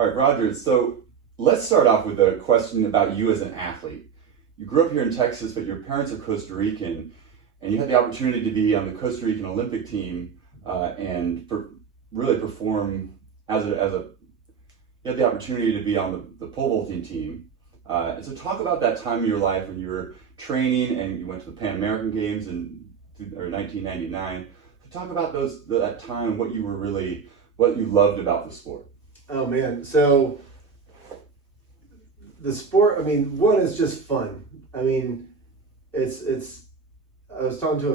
All right, Roger. So let's start off with a question about you as an athlete. You grew up here in Texas, but your parents are Costa Rican, and you had the opportunity to be on the Costa Rican Olympic team really perform you had the opportunity to be on the pole vaulting team. And so talk about that time of your life when you were training and you went to the Pan American Games in 1999. So talk about that time, what you loved about the sport. Oh man, so the sport, I mean, one is just fun. I mean, it's I was talking to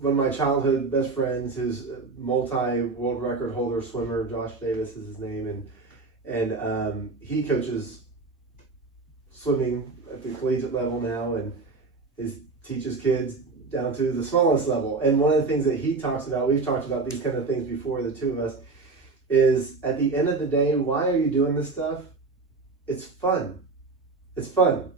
one of my childhood best friends who's a multi-world record holder swimmer, Josh Davis is his name, and he coaches swimming at the collegiate level now and teaches kids down to the smallest level. And one of the things that he talks about, we've talked about these kind of things before, the two of us, is at the end of the day, why are you doing this stuff? It's fun. It's fun.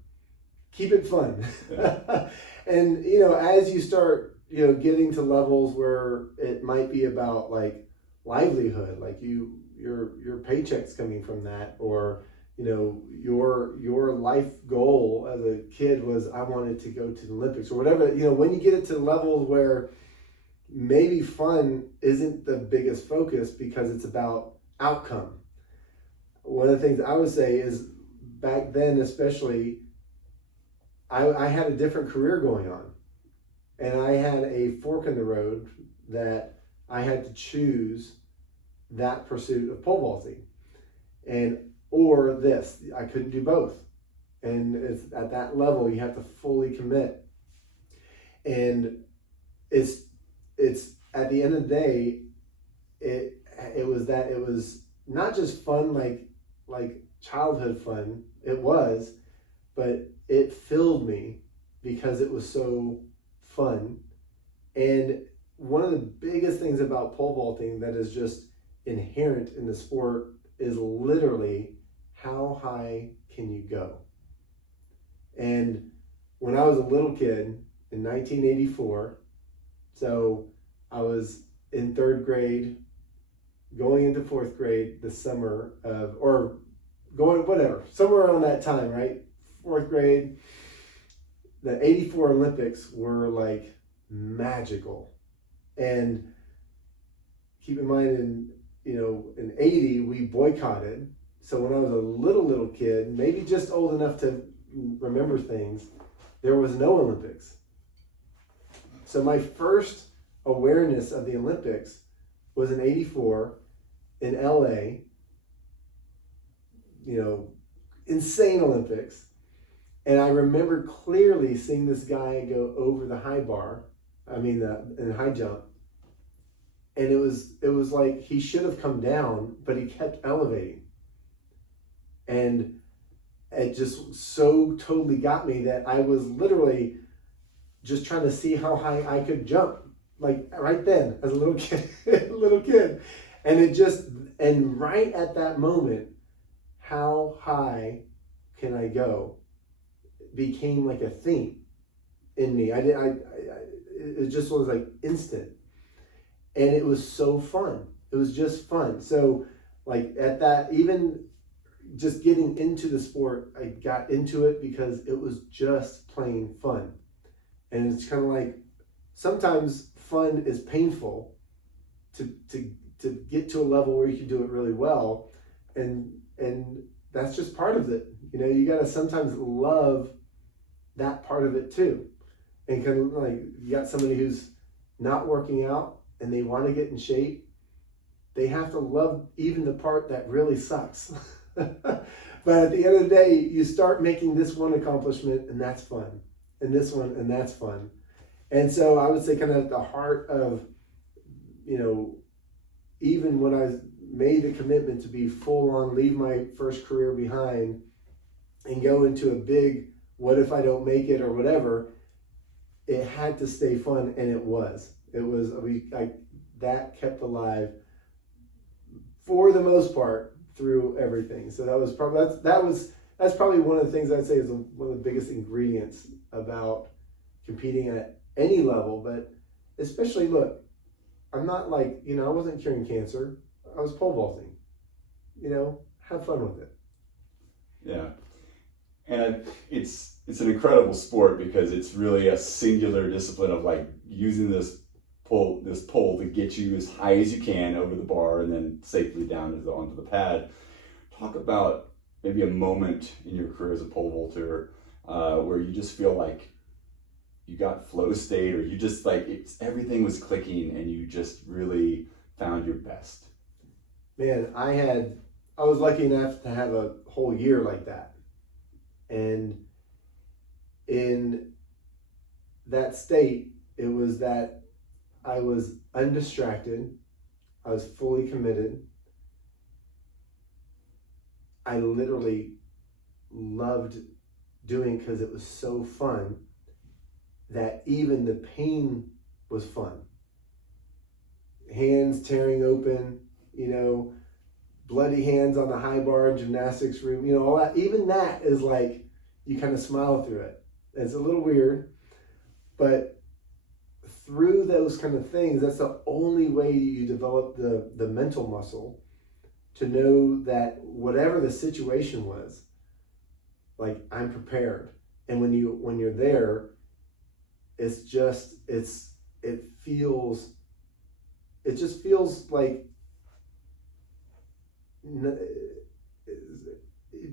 Keep it fun. Yeah. And, as you start, getting to levels where it might be about like livelihood, like your paycheck's coming from that, or, your life goal as a kid was, I wanted to go to the Olympics or whatever, when you get it to levels where maybe fun isn't the biggest focus because it's about outcome. One of the things I would say is back then, especially, I had a different career going on, and I had a fork in the road that I had to choose that pursuit of pole vaulting or this. I couldn't do both. And it's at that level, you have to fully commit. And it's at the end of the day, it was not just fun like childhood fun. It was, but it filled me because it was so fun. And one of the biggest things about pole vaulting that is just inherent in the sport is literally how high can you go? And when I was a little kid in 1984, so I was in third grade, going into fourth grade the summer of, or going, whatever, somewhere around that time, right? Fourth grade. The 84 Olympics were like magical. And keep in mind, in 80, we boycotted. So when I was a little kid, maybe just old enough to remember things, there was no Olympics. So my first awareness of the Olympics was in 84 in LA, insane Olympics. And I remember clearly seeing this guy go over the high bar, in high jump. And it was like he should have come down, but he kept elevating. And it just so totally got me that I was literally just trying to see how high I could jump, like right then as a little kid. And right at that moment, how high can I go became like a theme in me. It just was like instant. And it was so fun. It was just fun. So like at that, even just getting into the sport, I got into it because it was just plain fun. And it's kind of like, sometimes fun is painful to get to a level where you can do it really well. And that's just part of it. You got to sometimes love that part of it too. And kind of like, you got somebody who's not working out and they want to get in shape, they have to love even the part that really sucks. But at the end of the day, you start making this one accomplishment and that's fun, and this one and that's fun. And so I would say kind of at the heart of, even when I made the commitment to be full on, leave my first career behind and go into a big, what if I don't make it or whatever, it had to stay fun, and it was. That kept alive for the most part through everything. So that was probably that's probably one of the things I'd say is one of the biggest ingredients about competing at any level, but especially, look, I'm not like, I wasn't curing cancer. I was pole vaulting. have fun with it. Yeah. And it's an incredible sport because it's really a singular discipline of like using this pole to get you as high as you can over the bar and then safely down onto the pad. Talk about maybe a moment in your career as a pole vaulter where you just feel like you got flow state, or you just like everything was clicking and you just really found your best. Man, I was lucky enough to have a whole year like that. And in that state, it was that I was undistracted. I was fully committed. I literally loved doing because it was so fun that even the pain was fun. Hands tearing open, bloody hands on the high bar gymnastics room, all that. Even that is like, you kind of smile through it. It's a little weird, but through those kind of things, that's the only way you develop the mental muscle to know that whatever the situation was, like, I'm prepared. And when you're there, it just feels like you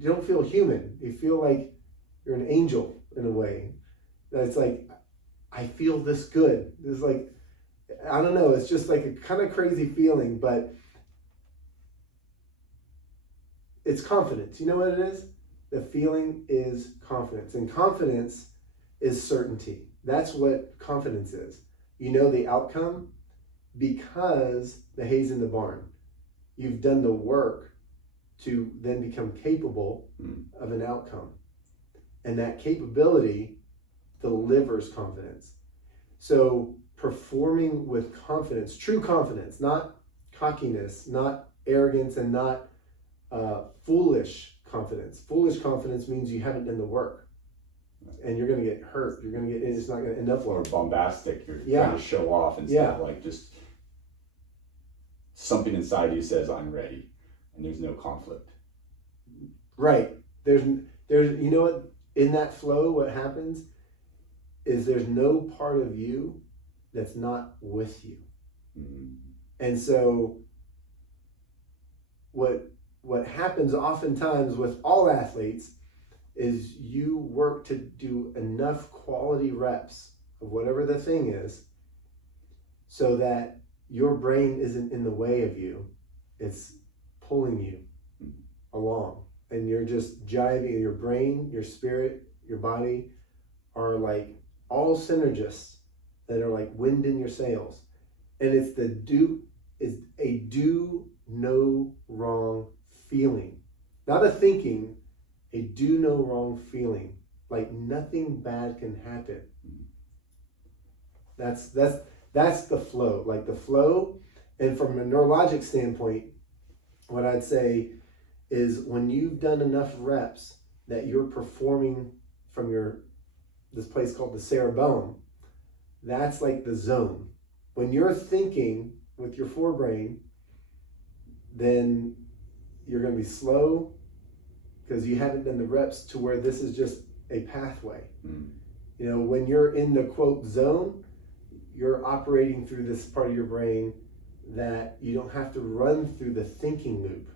don't feel human. You feel like you're an angel in a way. That's like, I feel this good. It's like, I don't know, it's just like a kind of crazy feeling, but it's confidence. You know what it is? The feeling is confidence. And confidence is certainty. That's what confidence is. You know the outcome because the hay's in the barn. You've done the work to then become capable of an outcome. And that capability delivers confidence. So performing with confidence, true confidence, not cockiness, not arrogance, and not foolish confidence. Foolish confidence means you haven't done the work. And you're going to get hurt. It's not going to end up well. Or bombastic. You're trying to show off instead of like just something inside you says, I'm ready. And there's no conflict. Right. There's what, in that flow, what happens is there's no part of you that's not with you. Mm-hmm. And so what happens oftentimes with all athletes is you work to do enough quality reps of whatever the thing is so that your brain isn't in the way of you. It's pulling you along. And you're just jiving. Your brain, your spirit, your body are like all synergists that are like wind in your sails. And it's a do no wrong feeling. Not a thinking, a do no wrong feeling. Like nothing bad can happen. That's the flow. Like the flow. And from a neurologic standpoint, what I'd say is when you've done enough reps that you're performing from this place called the cerebellum, that's like the zone. When you're thinking with your forebrain, then you're going to be slow because you haven't done the reps to where this is just a pathway. When you're in the quote zone, you're operating through this part of your brain that you don't have to run through the thinking loop.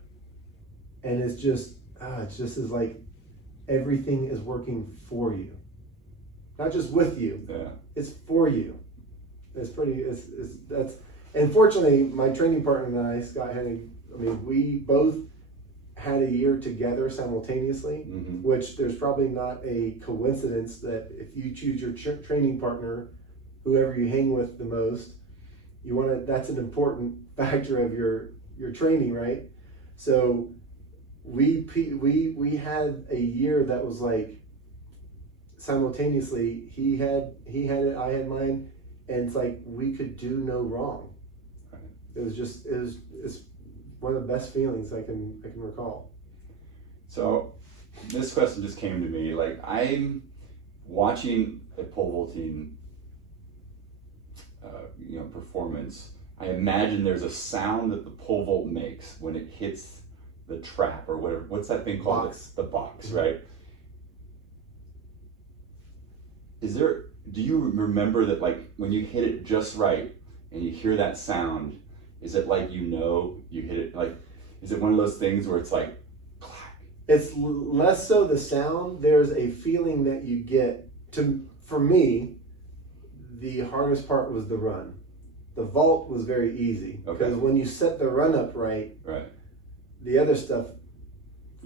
And it's just as like everything is working for you. Not just with you. Yeah. It's for you. And fortunately, my training partner and I, Scott Hennig, we both had a year together simultaneously, which there's probably not a coincidence that if you choose your training partner, whoever you hang with the most, that's an important factor of your training, right? So we had a year that was like simultaneously, he had it, I had mine, and it's like we could do no wrong. It's one of the best feelings I can recall. So this question just came to me. Like, I'm watching a pole vaulting performance. I imagine there's a sound that the pole vault makes when it hits the trap or whatever. What's that thing called? Box. The box, right? Do you remember that, like, when you hit it just right and you hear that sound, is it like you hit it, like, is it one of those things where it's like, clack? It's less so the sound. There's a feeling that you get. For me, the hardest part was the run. The vault was very easy because when you set the run up right, the other stuff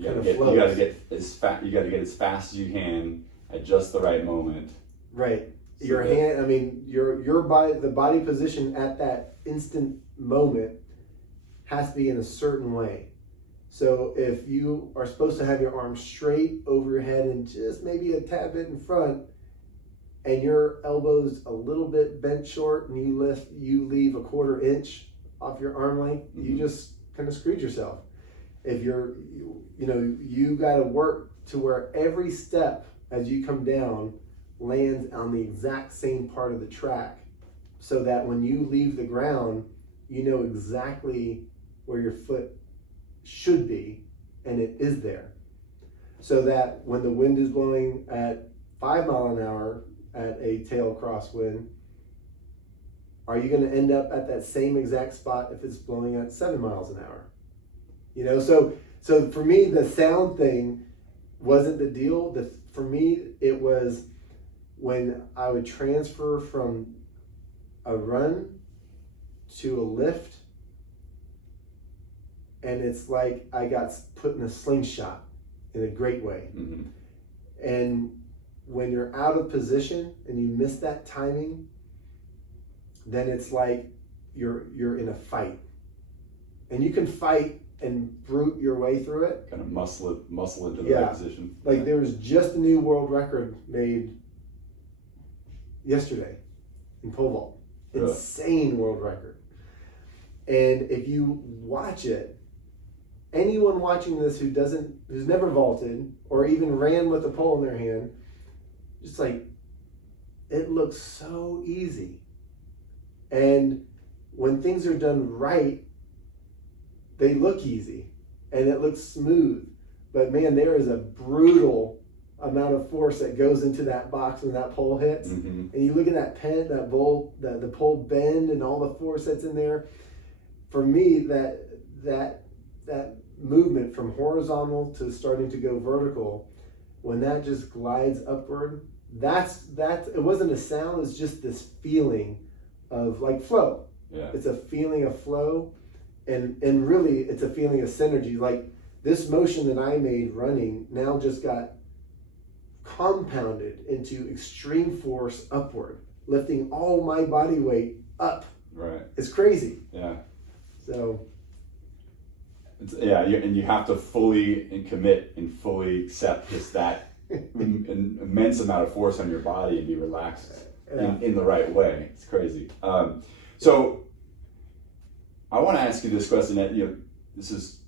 kind of flows. You got to get as fast. You got to get as fast as you can at just the right moment. Right. Your hand. I mean, your body. The body position at that instant moment has to be in a certain way. So if you are supposed to have your arm straight over your head and just maybe a tad bit in front, and your elbow's a little bit bent short, and you leave a 1/4 inch off your arm length, you just kind of screwed yourself. If you got to work to where every step as you come down lands on the exact same part of the track, so that when you leave the ground, you know exactly where your foot should be, and it is there. So that when the wind is blowing at 5 miles an hour at a tail crosswind, are you going to end up at that same exact spot if it's blowing at 7 miles an hour? So for me, the sound thing wasn't the deal. For me, it was when I would transfer from a run to a lift, and it's like I got put in a slingshot in a great way. And when you're out of position and you miss that timing, then it's like you're in a fight. And you can fight and brute your way through it. Kind of muscle into the right position. Like there was just a new world record made yesterday in pole vault. Insane world record. And if you watch it, anyone watching this who's never vaulted or even ran with a pole in their hand, just like, it looks so easy. And when things are done right, they look easy and it looks smooth. But man, there is a brutal amount of force that goes into that box when that pole hits. And you look at that pen, that bowl, the pole bend and all the force that's in there. For me, that movement from horizontal to starting to go vertical, when that just glides upward, that's it wasn't a sound, it's just this feeling of like flow. It's a feeling of flow, and really it's a feeling of synergy. Like this motion that I made running now just got compounded into extreme force upward, lifting all my body weight up. It's crazy. So and you have to fully commit and fully accept just that immense amount of force on your body and be relaxed in the right way. It's crazy. So I want to ask you this question that, this is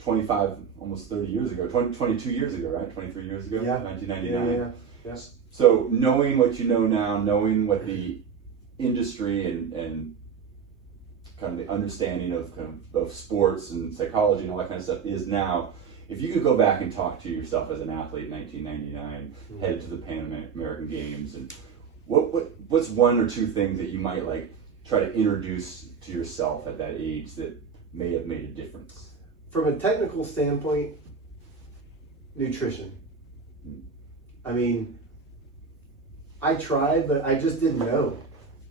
25, almost 30 years ago, 22 years ago, right? 23 years ago, 1999. So knowing what you know now, knowing what the industry and kind of the understanding of sports and psychology and all that kind of stuff is now, if you could go back and talk to yourself as an athlete in 1999, headed to the Pan American Games, and what's one or two things that you might like try to introduce to yourself at that age that may have made a difference? From a technical standpoint, nutrition. I mean, I tried, but I just didn't know.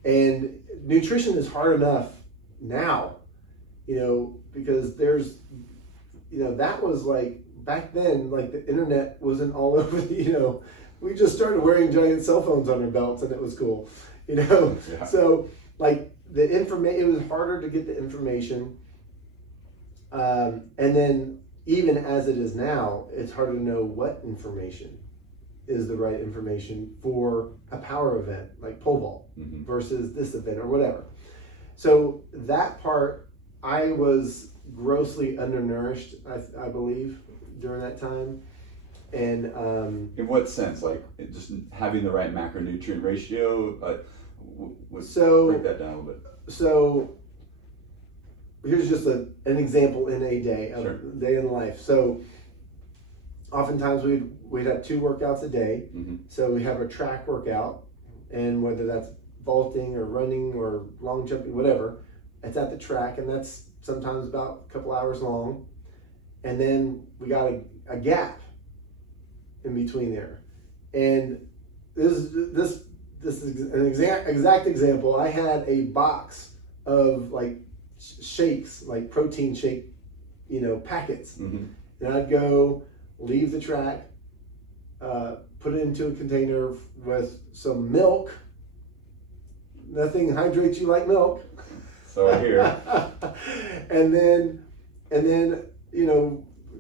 And nutrition is hard enough now, because there's, that was like, back then, like the internet wasn't all over we just started wearing giant cell phones on our belts and it was cool, So like the information, it was harder to get the information. And then even as it is now, it's harder to know what information is the right information for a power event like pole vault versus this event or whatever. So that part, I was grossly undernourished, I believe, during that time. And in what sense? Like just having the right macronutrient ratio? So, break that down a little bit. So, 100% here's just an example in a day, Sure. day in life. So oftentimes we'd have 2 workouts a day. Mm-hmm. So we have a track workout, and whether that's vaulting or running or long jumping, whatever, it's at the track, and that's sometimes about a couple hours long. And then we got a gap in between there. And this is an exact example. I had a box of like shakes, like protein shake, packets. Mm-hmm. And I'd go leave the track, put it into a container with some milk. Nothing hydrates you like milk. So I hear. and then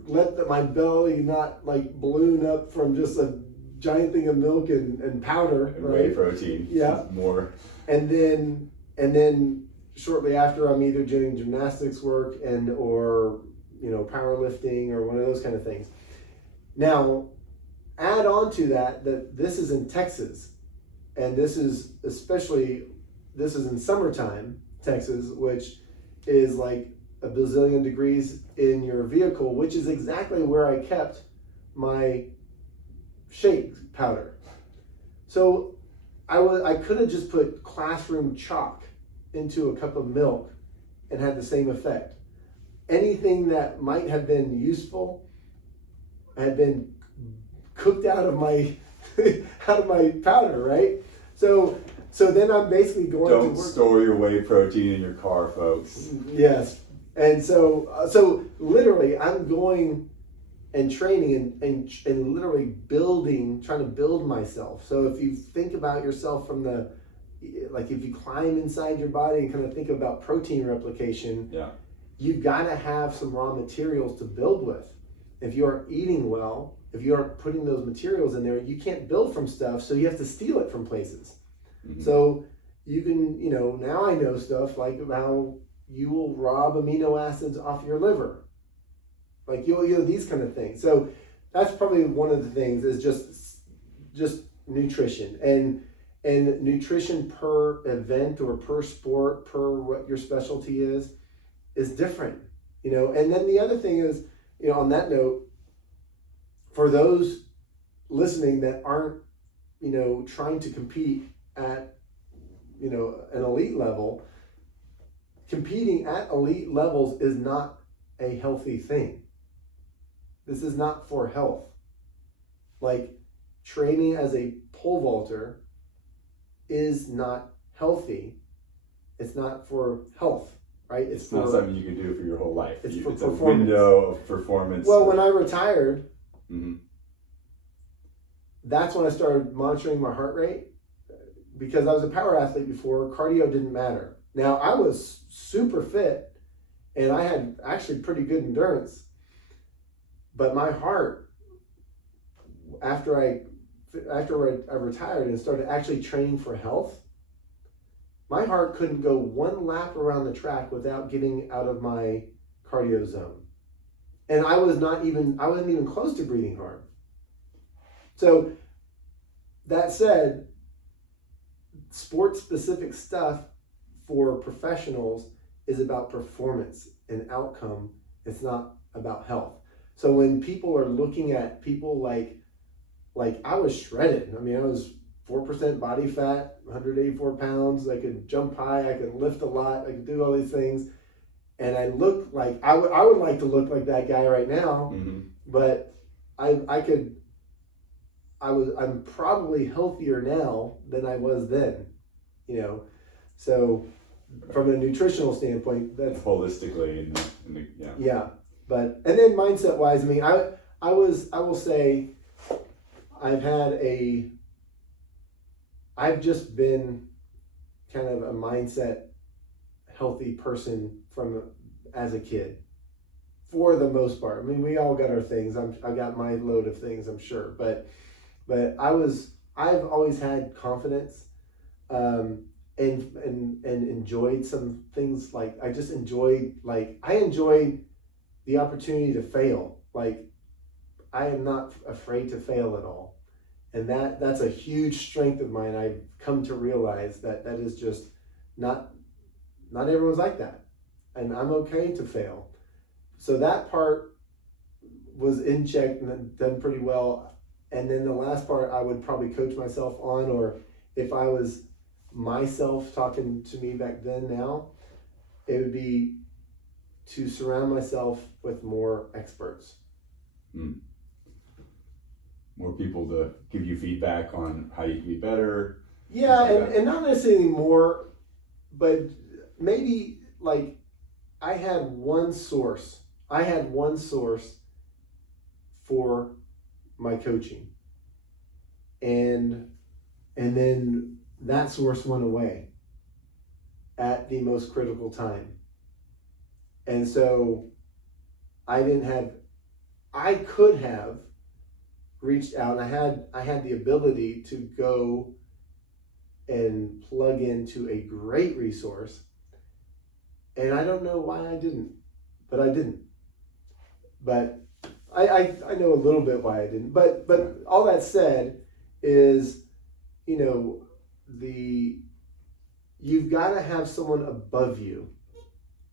let my belly not like balloon up from just a giant thing of milk and powder. And right? whey protein. Yeah. More. And then shortly after, I'm either doing gymnastics work or powerlifting or one of those kind of things. Now, add on to that this is in Texas, and this is in summertime, Texas, which is like a bazillion degrees in your vehicle, which is exactly where I kept my shake powder. So I could have just put classroom chalk into a cup of milk and had the same effect. Anything that might have been useful had been cooked out of my powder, right? So then I'm basically going Don't to work. store your whey protein in your car, folks. Yes. And so literally I'm going and training and literally trying to build myself. So if you think about yourself from if you climb inside your body and kind of think about protein replication, Yeah. you've got to have some raw materials to build with. If you aren't eating well, if you aren't putting those materials in there, you can't build from stuff, so you have to steal it from places. Mm-hmm. So you can, now I know stuff like how you will rob amino acids off your liver. Like these kind of things. So that's probably one of the things is just nutrition and nutrition per event or per sport, per what your specialty is different, And then the other thing is, on that note, for those listening that aren't, trying to compete at, an elite level, competing at elite levels is not a healthy thing. This is not for health. Like training as a pole vaulter is not healthy. It's not for health, right? It's not something you can do for your whole life. It's It's for a performance. window of performance. Well, when I retired, mm-hmm. that's when I started monitoring my heart rate, because I was a power athlete before. Cardio didn't matter. Now, I was super fit and I had actually pretty good endurance, but my heart, after I retired and started actually training for health, my heart couldn't go one lap around the track without getting out of my cardio zone. And I wasn't even close to breathing hard. So that said, sport-specific stuff for professionals is about performance and outcome. It's not about health. So when people are looking at people like I was shredded. I mean, I was 4% body fat, 184 pounds. I could jump high. I could lift a lot. I could do all these things. And I looked like, I would like to look like that guy right now. Mm-hmm. But I'm probably healthier now than I was then, So from a nutritional standpoint, that's holistically yeah. But and then mindset wise, I mean, I will say I've just been kind of a mindset healthy person as a kid, for the most part. I mean, we all got our things. I got my load of things, I'm sure, but I've always had confidence, and enjoyed some things. Like I enjoyed the opportunity to fail. Like I am not afraid to fail at all. And that's a huge strength of mine. I've come to realize that is just not everyone's like that. and I'm okay to fail. So that part was in check and done pretty well. And then the last part I would probably coach myself on, or if I was myself talking to me back then now, it would be to surround myself with more experts. More people to give you feedback on how you can be better. Yeah, and not necessarily more, but maybe like I had one source for my coaching. And then that source went away at the most critical time. And so I could have reached out, and I had the ability to go and plug into a great resource. And I don't know why I didn't, but I didn't. But I know a little bit why I didn't. But all that said is, you've got to have someone above you.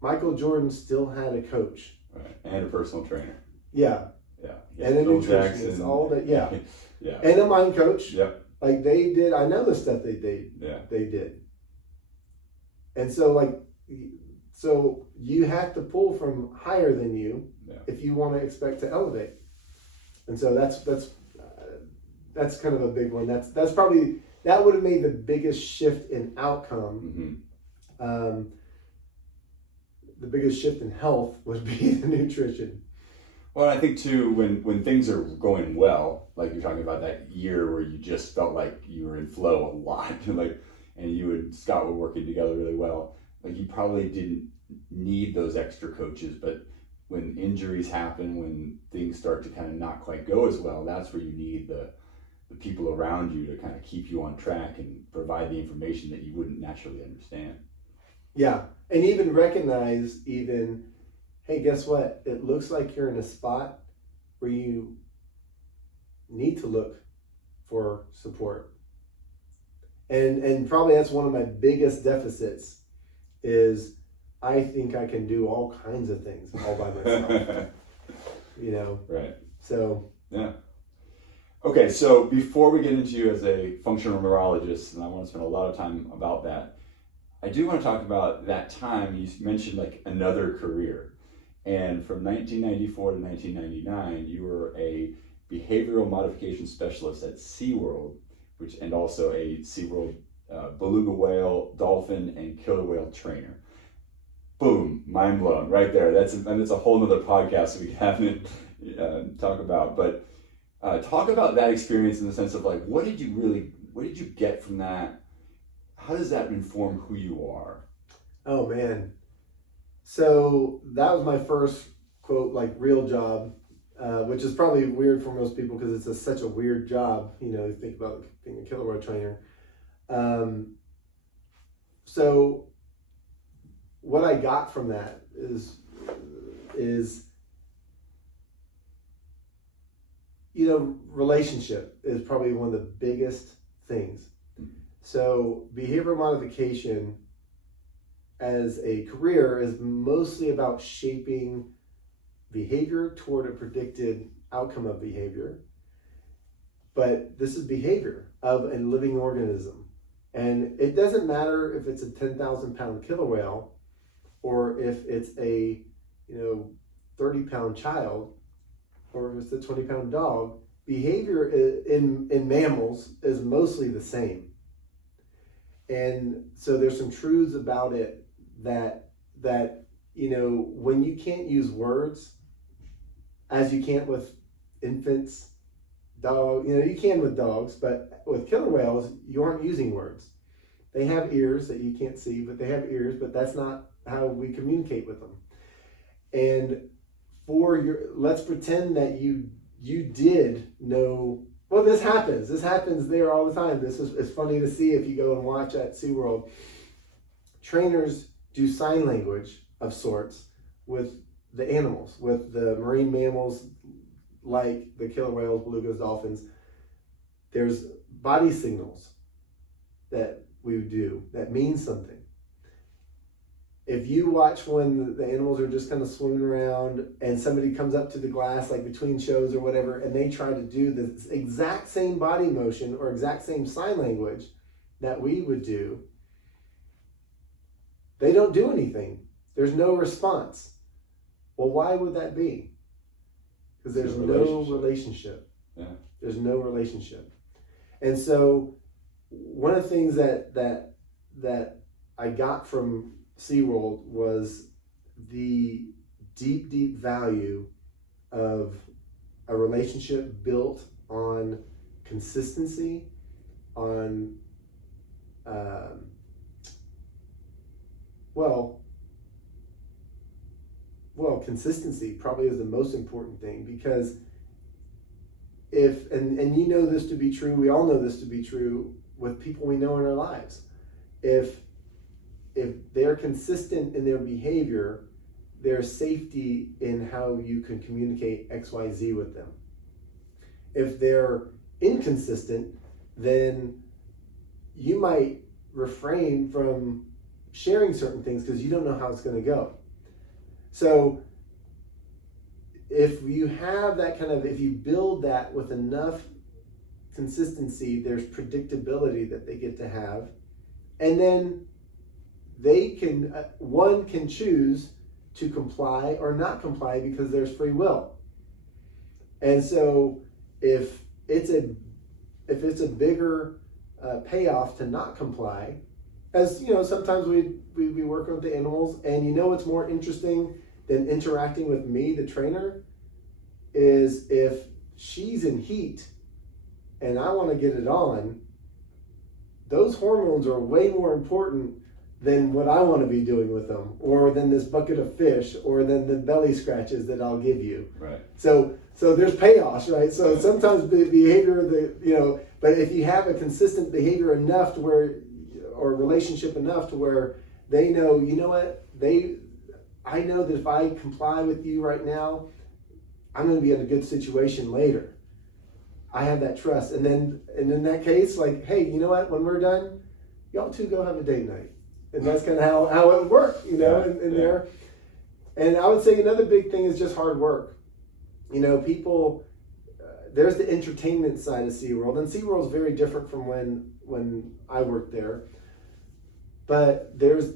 Michael Jordan still had a coach. Right. And a personal trainer. Yeah. Yeah. And a nutritionist, all that. Yeah. Yeah. And a mind coach. Yep. Like they did, I know the stuff they did. And so so you have to pull from higher than you if you want to expect to elevate. And so that's kind of a big one. That's probably, that would have made the biggest shift in outcome. The biggest shift in health would be the nutrition. Well, I think too, when things are going well, like you're talking about that year where you just felt like you were in flow a lot, and you and Scott were working together really well, like you probably didn't need those extra coaches, but when injuries happen, when things start to kind of not quite go as well, that's where you need the people around you to kind of keep you on track and provide the information that you wouldn't naturally understand. Yeah, and even recognize hey, guess what? It looks like you're in a spot where you need to look for support. And probably that's one of my biggest deficits is I think I can do all kinds of things all by myself. Right. So. Yeah. Okay, so before we get into you as a functional neurologist, and I want to spend a lot of time about that, I do want to talk about that time you mentioned like another career. And from 1994 to 1999, you were a behavioral modification specialist at SeaWorld, and also a SeaWorld beluga whale, dolphin, and killer whale trainer. Boom, mind blown, right there. That's a whole nother podcast we haven't talk about. But talk about that experience in the sense of like, what did you get from that? How does that inform who you are? Oh man. So that was my first quote, like real job, which is probably weird for most people because it's such a weird job. You think about being a killer whale trainer. So what I got from that is relationship is probably one of the biggest things. So behavioral modification as a career is mostly about shaping behavior toward a predicted outcome of behavior. But this is behavior of a living organism. And it doesn't matter if it's a 10,000-pound killer whale or if it's a 30-pound child or if it's a 20-pound dog. Behavior in mammals is mostly the same. And so there's some truths about it that when you can't use words as you can't with infants, dog, you can with dogs, but with killer whales, you aren't using words. They have ears that you can't see, but they have ears, but that's not how we communicate with them. And let's pretend that you did know. Well, this happens there all the time. It's funny to see if you go and watch at SeaWorld. Trainers do sign language of sorts with the animals, with the marine mammals like the killer whales, belugas, dolphins. There's body signals that we do that mean something. if you watch when the animals are just kind of swimming around and somebody comes up to the glass, like between shows or whatever, and they try to do the exact same body motion or exact same sign language that we would do, they don't do anything. There's no response. Well, why would that be? Because there's no relationship. Yeah. There's no relationship. And so one of the things that I got from SeaWorld was the deep, deep value of a relationship built on consistency, on consistency probably is the most important thing, because if, and you know this to be true, we all know this to be true with people we know in our lives. If they're consistent in their behavior, there's safety in how you can communicate XYZ with them. If they're inconsistent, then you might refrain from sharing certain things because you don't know how it's going to go. So if you have that kind of, if you build that with enough consistency, there's predictability that they get to have. And then they can, one can choose to comply or not comply because there's free will. And so if it's a bigger payoff to not comply, as you know, sometimes we work with the animals, and you know what's more interesting than interacting with me, the trainer, is if she's in heat and I want to get it on, those hormones are way more important than what I want to be doing with them, or than this bucket of fish, or than the belly scratches that I'll give you. Right. So there's payoffs, right? So sometimes the behavior, but if you have a consistent behavior enough to where, or relationship enough to where they know, you know what, I know that if I comply with you right now, I'm going to be in a good situation later. I have that trust. And in that case, like, hey, you know what, when we're done, y'all two go have a date night. And that's kind of how it would work, there. And I would say another big thing is just hard work. People, there's the entertainment side of SeaWorld, and SeaWorld is very different from when I worked there. But there's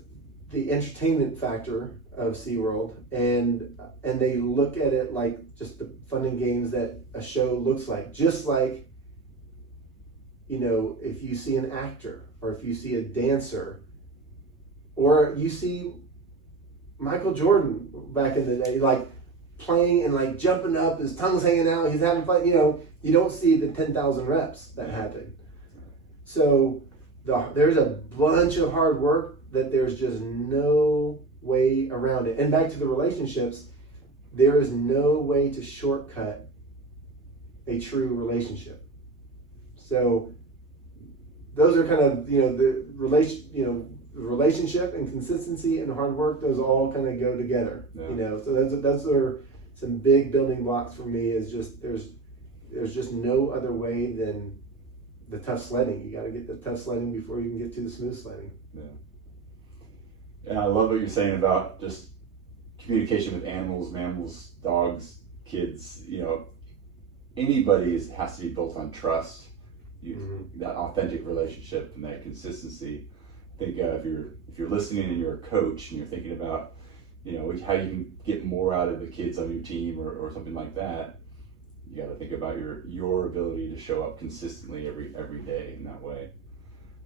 the entertainment factor of SeaWorld, and they look at it like just the fun and games that a show looks like. Just like, if you see an actor, or if you see a dancer, or you see Michael Jordan back in the day, like playing and like jumping up, his tongue's hanging out, he's having fun, you don't see the 10,000 reps that happen. So there's a bunch of hard work that there's just no way around it. And back to the relationships, there is no way to shortcut a true relationship. So those are kind of, the relationship and consistency and hard work, those all kind of go together. Yeah. So those are some big building blocks for me, is just there's just no other way than the tough sledding. You got to get the tough sledding before you can get to the smooth sledding. Yeah. Yeah, I love what you're saying about just communication with animals, mammals, dogs, kids. Anybody has to be built on trust, that authentic relationship and that consistency. I think if you're listening and you're a coach and you're thinking about, how you can get more out of the kids on your team or something like that, you got to think about your ability to show up consistently every day in that way.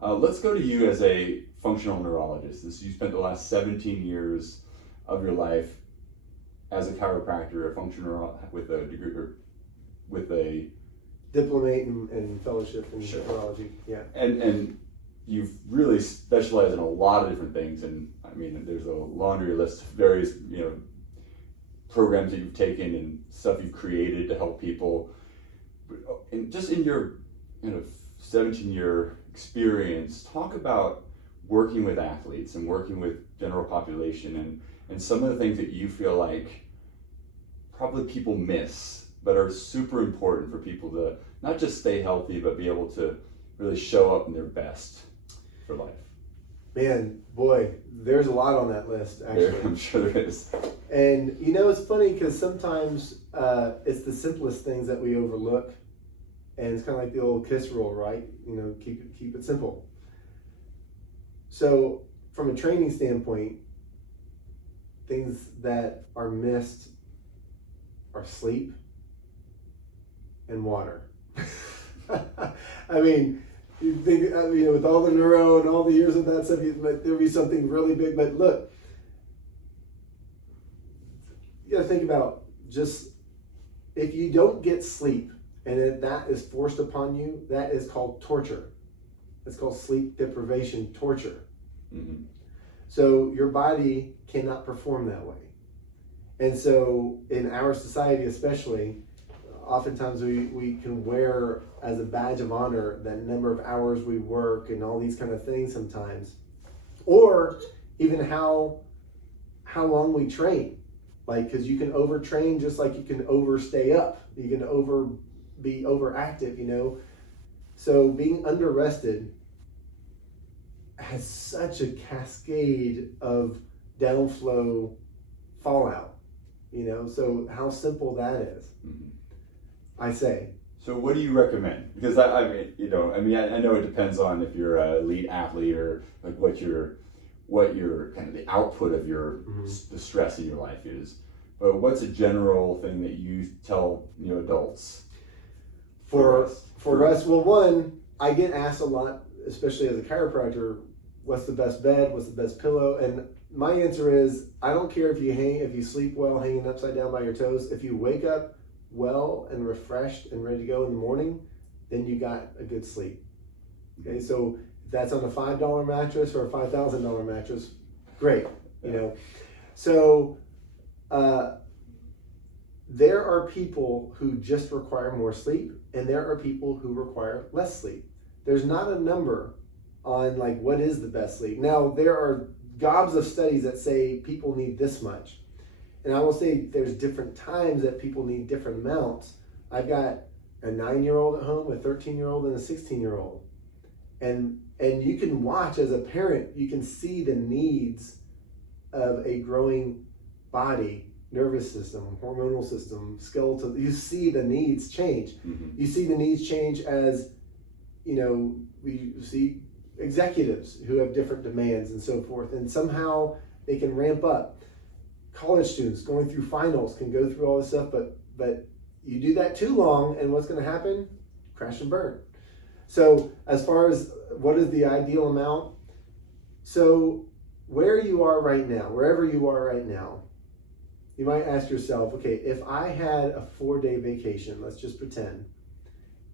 Let's go to you as a functional neurologist. You spent the last 17 years of your life as a chiropractor, a functional with a degree, with a diplomate and fellowship in neurology. Yeah. And you've really specialized in a lot of different things, and I mean, there's a laundry list of various, programs that you've taken and stuff you've created to help people. And just in your 17-year experience, talk about working with athletes and working with general population and some of the things that you feel like probably people miss, but are super important for people to not just stay healthy, but be able to really show up in their best for life. Man, boy, there's a lot on that list, actually. I'm sure there is. And it's funny because sometimes it's the simplest things that we overlook, and it's kind of like the old KISS rule, right? Keep it simple. So, from a training standpoint, things that are missed are sleep and water. I mean, you think, with all the neuro and all the years of that stuff, there'll be something really big. But look, you got to think about just if you don't get sleep and that is forced upon you, that is called torture. It's called sleep deprivation torture. Mm-hmm. So your body cannot perform that way. And so in our society especially, oftentimes we can wear as a badge of honor that number of hours we work and all these kind of things sometimes. Or even how long we train. Like, because you can overtrain just like you can overstay up. You can be overactive, So being underrested has such a cascade of downflow fallout, so how simple that is. Mm-hmm. I say. So what do you recommend? Because I know it depends on if you're an elite athlete or like what your kind of the output of your the stress in your life is. But what's a general thing that you tell adults? For us, well, one, I get asked a lot, especially as a chiropractor, what's the best bed, what's the best pillow, and my answer is I don't care if you sleep well hanging upside down by your toes. If you wake up well and refreshed and ready to go in the morning, then you got a good sleep. Okay, so if that's on a $5 mattress or a $5,000 mattress, great. So there are people who just require more sleep, and there are people who require less sleep. There's not a number on like what is the best sleep. Now there are gobs of studies that say people need this much. And I will say there's different times that people need different amounts. I've got a 9-year-old at home, a 13-year-old, and a 16-year-old. And you can watch as a parent, you can see the needs of a growing body, nervous system, hormonal system, skeletal. You see the needs change. Mm-hmm. You see the needs change as, we see executives who have different demands and so forth. And somehow they can ramp up. College students going through finals can go through all this stuff, but you do that too long, and what's going to happen? Crash and burn. So as far as what is the ideal amount, so wherever you are right now, you might ask yourself, okay, if I had a 4-day vacation, let's just pretend,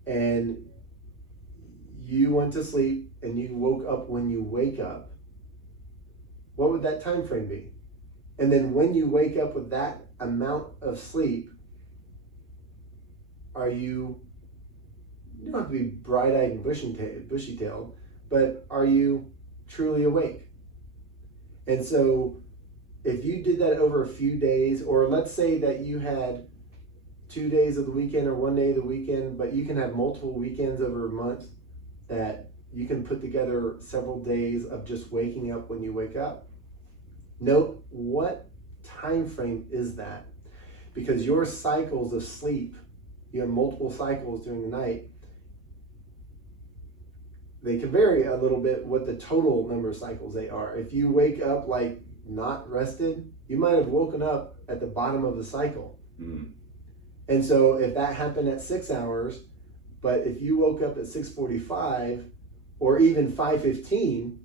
and you went to sleep and you woke up when you wake up, what would that time frame be? And then when you wake up with that amount of sleep, you don't have to be bright-eyed and bushy-tailed, but are you truly awake? And so if you did that over a few days, or let's say that you had 2 days of the weekend or 1 day of the weekend, but you can have multiple weekends over a month that you can put together several days of just waking up when you wake up. Note what time frame is that, because your cycles of sleep, you have multiple cycles during the night. They can vary a little bit what the total number of cycles they are. If you wake up like not rested, you might have woken up at the bottom of the cycle. Mm. And so if that happened at 6 hours, but if you woke up at 6:45 or even 5:15,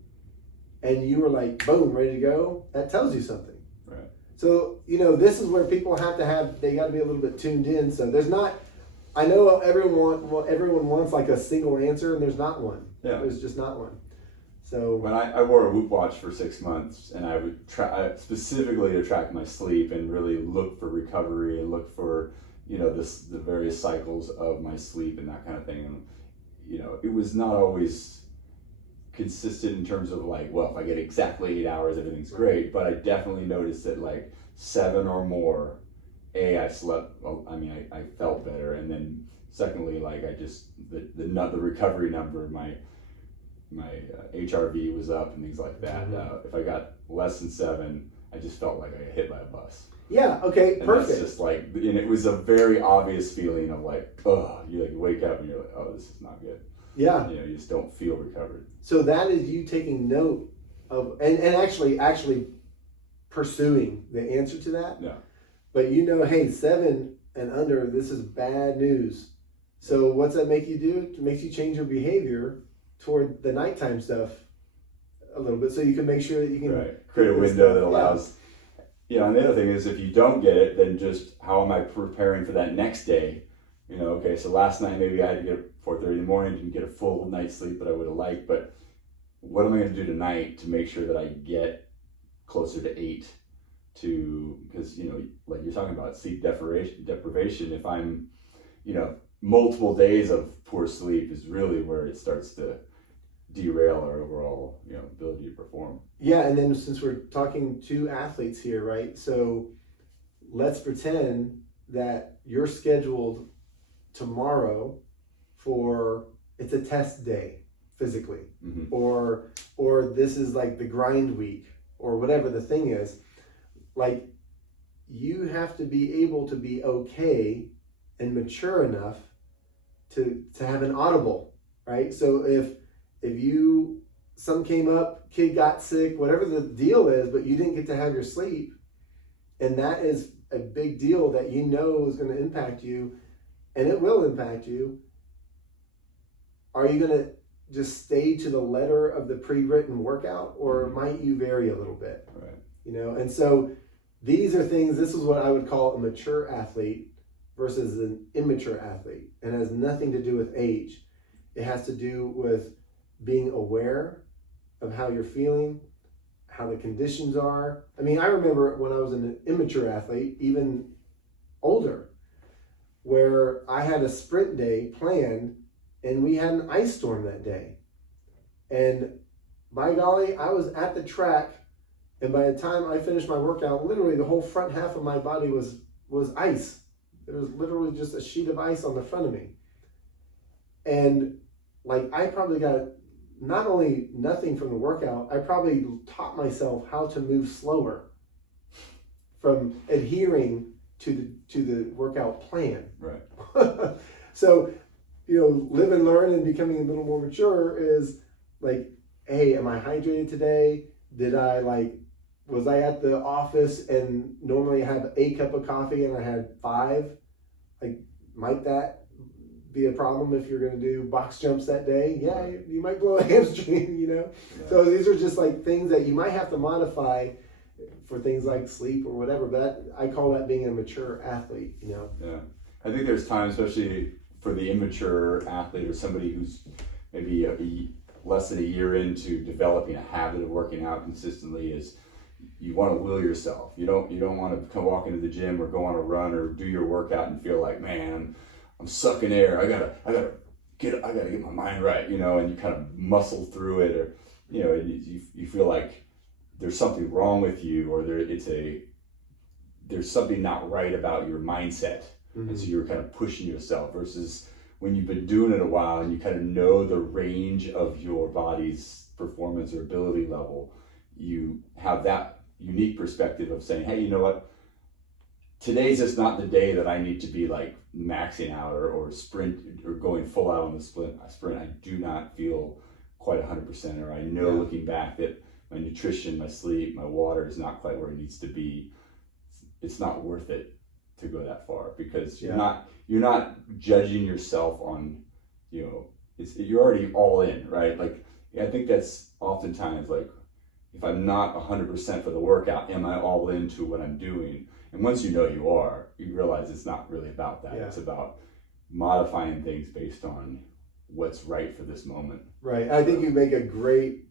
and you were like, boom, ready to go, that tells you something. Right. So, this is where people they got to be a little bit tuned in. So there's not, I know everyone wants like a single answer, and there's not one. Yeah. There's just not one. So when I wore a Whoop watch for 6 months, and I would specifically to track my sleep and really look for recovery and look for, the various cycles of my sleep and that kind of thing. And, it was not always consistent in terms of like, well, if I get exactly 8 hours, everything's great. But I definitely noticed that like 7 or more, I slept. Well, I felt better, and then secondly, like I just the recovery number, HRV was up and things like that. If I got less than 7, I just felt like I got hit by a bus. Yeah. Okay. And Perfect. that's just like, and it was a very obvious feeling of like, oh, you like wake up and you're like, oh, this is not good. Yeah. You know, you just don't feel recovered. So that is you taking note of, and actually pursuing the answer to that. Yeah. But you know, hey, 7 and under, this is bad news. So what's that make you do? It makes you change your behavior toward the nighttime stuff a little bit, so you can make sure that you can create a window that allows. You know, and the other thing is, if you don't get it, then just how am I preparing for that next day? You know, okay, so last night maybe I had to get up 4:30 in the morning, didn't get a full night's sleep that I would have liked, but what am I going to do tonight to make sure that I get closer to 8? Because, you know, like you're talking about sleep deprivation, if I'm, you know, multiple days of poor sleep is really where it starts to derail our overall, you know, ability to perform. Yeah, and then since we're talking to athletes here, right? So let's pretend that you're scheduled tomorrow for, it's a test day physically, or this is like the grind week, or whatever the thing is. Like, you have to be able to be okay and mature enough to have an audible, right? So if something came up, kid got sick, whatever the deal is, but you didn't get to have your sleep, and that is a big deal that you know is going to impact you, and it will impact you, are you going to just stay to the letter of the pre-written workout, or might you vary a little bit? Right. You know, and so these are things, this is what I would call a mature athlete versus an immature athlete. And it has nothing to do with age. It has to do with being aware of how you're feeling, how the conditions are. I mean, I remember when I was an immature athlete, even older, where I had a sprint day planned and we had an ice storm that day. And by golly, I was at the track, and by the time I finished my workout, literally the whole front half of my body was ice. There was literally just a sheet of ice on the front of me. And like, I probably got not only nothing from the workout, I probably taught myself how to move slower from adhering to the workout plan. Right. So, you know, live and learn and becoming a little more mature is like, hey, am I hydrated today? Was I at the office and normally I have a cup of coffee and I had 5? Like, might that be a problem if you're going to do box jumps that day? Yeah, you might blow a hamstring, you know? Yeah. So these are just like things that you might have to modify for things like sleep or whatever, but I call that being a mature athlete, you know? Yeah. I think there's times, especially for the immature athlete or somebody who's maybe less than a year into developing a habit of working out consistently, is you want to will yourself. You don't want to come walk into the gym or go on a run or do your workout and feel like, man, I'm sucking air. I gotta get my mind right, you know, and you kind of muscle through it, or, you know, you feel like there's something wrong with you, or there's something not right about your mindset. And so you're kind of pushing yourself, versus when you've been doing it a while and you kind of know the range of your body's performance or ability level, you have that unique perspective of saying, hey, you know what? Today's just not the day that I need to be like maxing out or sprint or going full out on the sprint. I do not feel quite 100%, or I know looking back that my nutrition, my sleep, my water is not quite where it needs to be. It's not worth it to go that far, because you're not judging yourself on, you know, you're already all in, right? Like, I think that's oftentimes like, if I'm not 100% for the workout, am I all into what I'm doing? And once you know you are, you realize it's not really about that. It's about modifying things based on what's right for this moment. Right. I think you make a great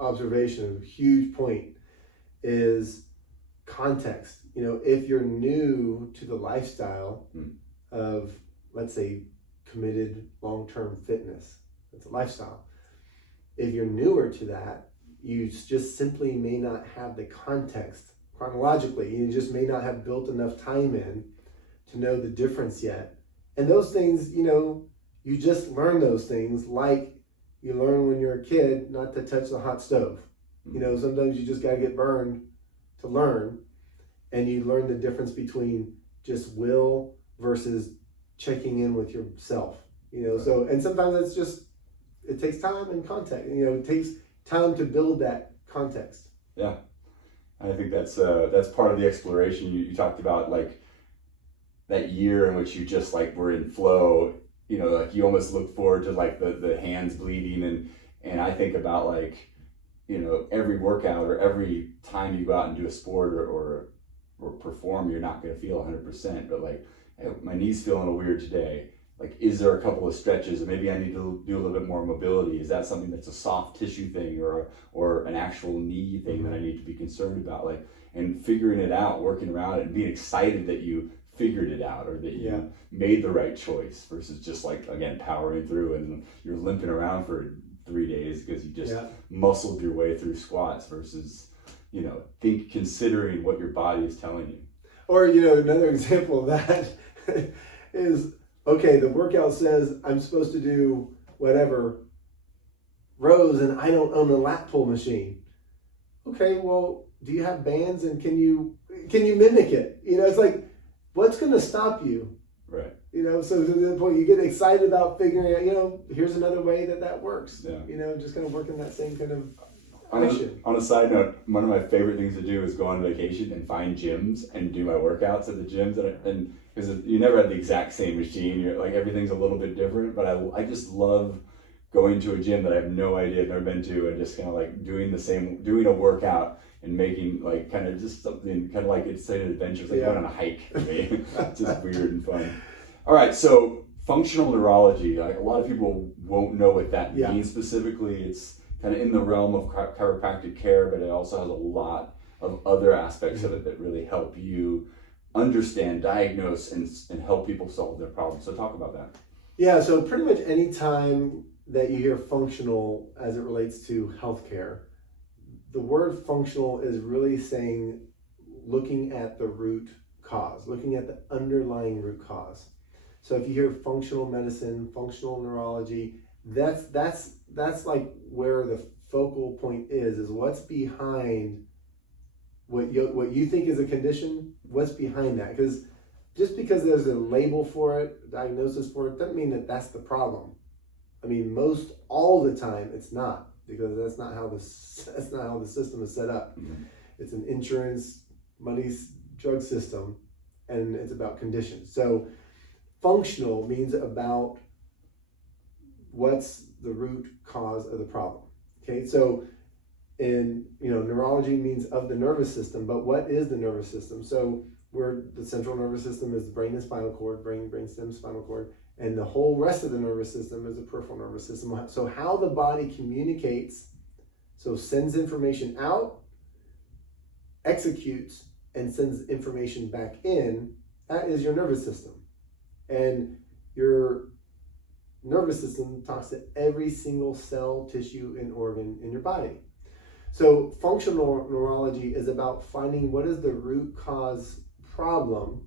observation. A huge point is context. You know, if you're new to the lifestyle of, let's say, committed long-term fitness, it's a lifestyle. If you're newer to that, you just simply may not have the context chronologically. You just may not have built enough time in to know the difference yet. And those things, you know, you just learn those things like You learn when you're a kid not to touch the hot stove. You know, sometimes you just got to get burned to learn. And you learn the difference between just will versus checking in with yourself. You know, so, and sometimes it's just, it takes time and context. You know, it takes time to build that context. Yeah. I think that's part of the exploration. You talked about like that year in which you just like were in flow, you know, like you almost look forward to like the hands bleeding, and I think about like, you know, every workout or every time you go out and do a sport or perform, you're not going to feel 100%, but like, hey, my knee's feeling a little weird today. Like, is there a couple of stretches, or maybe I need to do a little bit more mobility? Is that something that's a soft tissue thing or an actual knee thing that I need to be concerned about? Like, and figuring it out, working around it, and being excited that you figured it out or that you made the right choice versus just like, again, powering through and you're limping around for 3 days because you just muscled your way through squats versus, you know, considering what your body is telling you. Or, you know, another example of that is, okay, the workout says I'm supposed to do whatever rows and I don't own a lat pull machine. Okay, well, do you have bands and can you mimic it? You know, it's like, what's going to stop you? Right. You know, so to the point you get excited about figuring out, you know, here's another way that works. Yeah. You know, just kind of working that same kind of on a side note, one of my favorite things to do is go on vacation and find gyms and do my workouts at the gyms, and because you never have the exact same machine, you're like everything's a little bit different. But I just love going to a gym that I have no idea, I've never been to, and just kind of like doing a workout and making like kind of just something kind of like it's an adventure, it's like going on a hike for me. It's just weird and fun. All right, so functional neurology, like a lot of people won't know what that means specifically. It's kind of in the realm of chiropractic care, but it also has a lot of other aspects of it that really help you understand, diagnose, and help people solve their problems. So talk about that. Yeah, so pretty much any time that you hear functional as it relates to healthcare, the word functional is really saying looking at the root cause, looking at the underlying root cause. So if you hear functional medicine, functional neurology, that's like where the focal point is what's behind what you think is a condition, what's behind that. Because just because there's a label for it, a diagnosis for it, doesn't mean that that's the problem. I mean, all the time it's not, because that's not how the system is set up. Mm-hmm. It's an insurance, money, drug system, and it's about conditions. So functional means about what's the root cause of the problem. Okay, so in neurology means of the nervous system, but what is the nervous system? So the central nervous system is the brain and spinal cord, brain stem, spinal cord, and the whole rest of the nervous system is the peripheral nervous system. So how the body communicates, so sends information out, executes, and sends information back in, that is your nervous system. And your nervous system talks to every single cell, tissue, and organ in your body. So functional neurology is about finding what is the root cause problem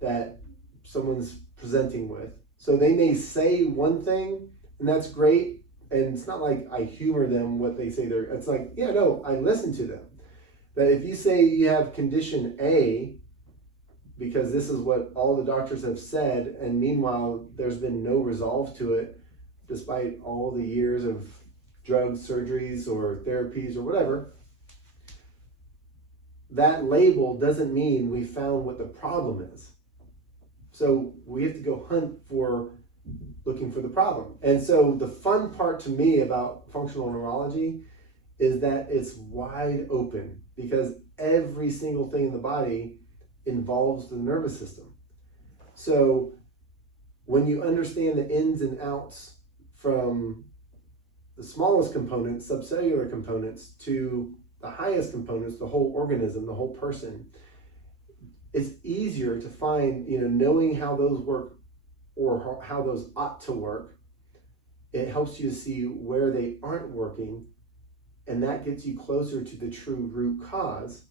that someone's presenting with. So they may say one thing, and that's great, and it's not like I humor them what they say. It's like, yeah, no, I listen to them. But if you say you have condition A, because this is what all the doctors have said, and meanwhile there's been no resolve to it, despite all the years of drugs, surgeries, or therapies, or whatever, that label doesn't mean we found what the problem is. So we have to go hunt for looking for the problem. And so the fun part to me about functional neurology is that it's wide open, because every single thing in the body involves the nervous system. So when you understand the ins and outs from the smallest components, subcellular components, to the highest components, the whole organism, the whole person, it's easier to find, knowing how those work or how those ought to work. It helps you see where they aren't working, and that gets you closer to the true root cause.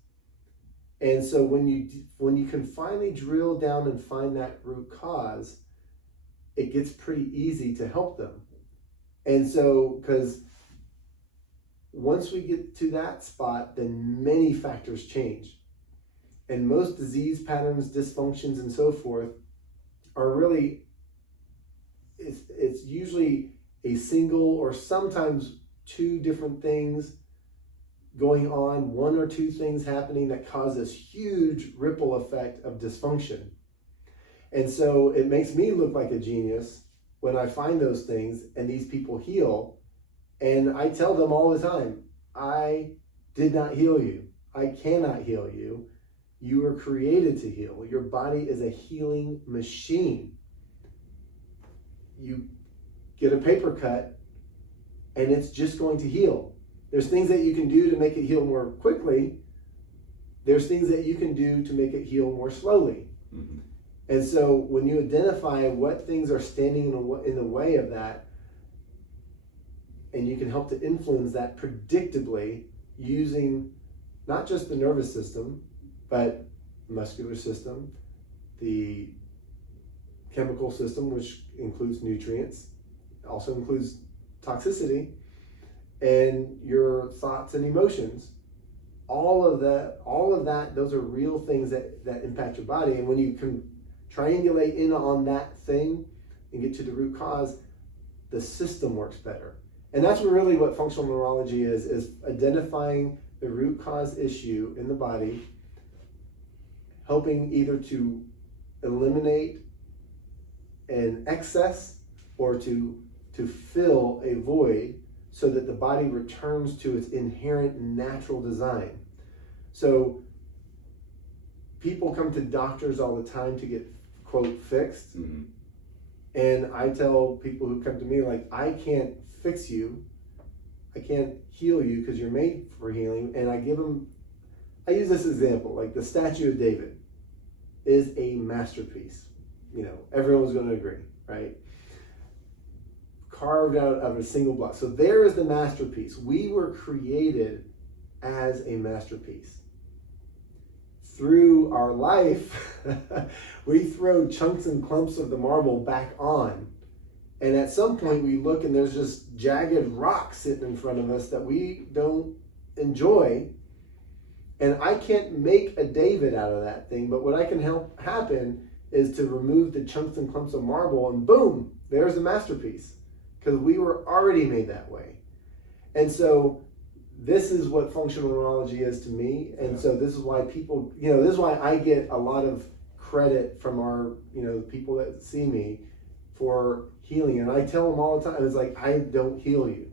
And so when you can finally drill down and find that root cause, it gets pretty easy to help them. And so, because once we get to that spot, then many factors change. And most disease patterns, dysfunctions, and so forth are really, it's usually a single or sometimes two different things going on, one or two things happening that cause this huge ripple effect of dysfunction. And so it makes me look like a genius when I find those things and these people heal. And I tell them all the time, I did not heal you. I cannot heal you. You were created to heal. Your body is a healing machine. You get a paper cut and it's just going to heal. There's things that you can do to make it heal more quickly. There's things that you can do to make it heal more slowly. Mm-hmm. And so when you identify what things are standing in the way of that, and you can help to influence that predictably using not just the nervous system, but the muscular system, the chemical system, which includes nutrients, also includes toxicity, and your thoughts and emotions. All of that, those are real things that impact your body. And when you can triangulate in on that thing and get to the root cause, the system works better. And that's really what functional neurology is identifying the root cause issue in the body, helping either to eliminate an excess or to fill a void so that the body returns to its inherent natural design. So people come to doctors all the time to get, quote, fixed. Mm-hmm. And I tell people who come to me, like, I can't fix you. I can't heal you because you're made for healing. And I use this example, like the statue of David is a masterpiece. You know, everyone's going to agree, right? Carved out of a single block. So there is the masterpiece. We were created as a masterpiece. Through our life, we throw chunks and clumps of the marble back on. And at some point we look and there's just jagged rocks sitting in front of us that we don't enjoy. And I can't make a David out of that thing, but what I can help happen is to remove the chunks and clumps of marble and boom, there's the masterpiece. Because we were already made that way. And so this is what functional neurology is to me. And so this is why people, this is why I get a lot of credit from our, people that see me for healing. And I tell them all the time, it's like, I don't heal you.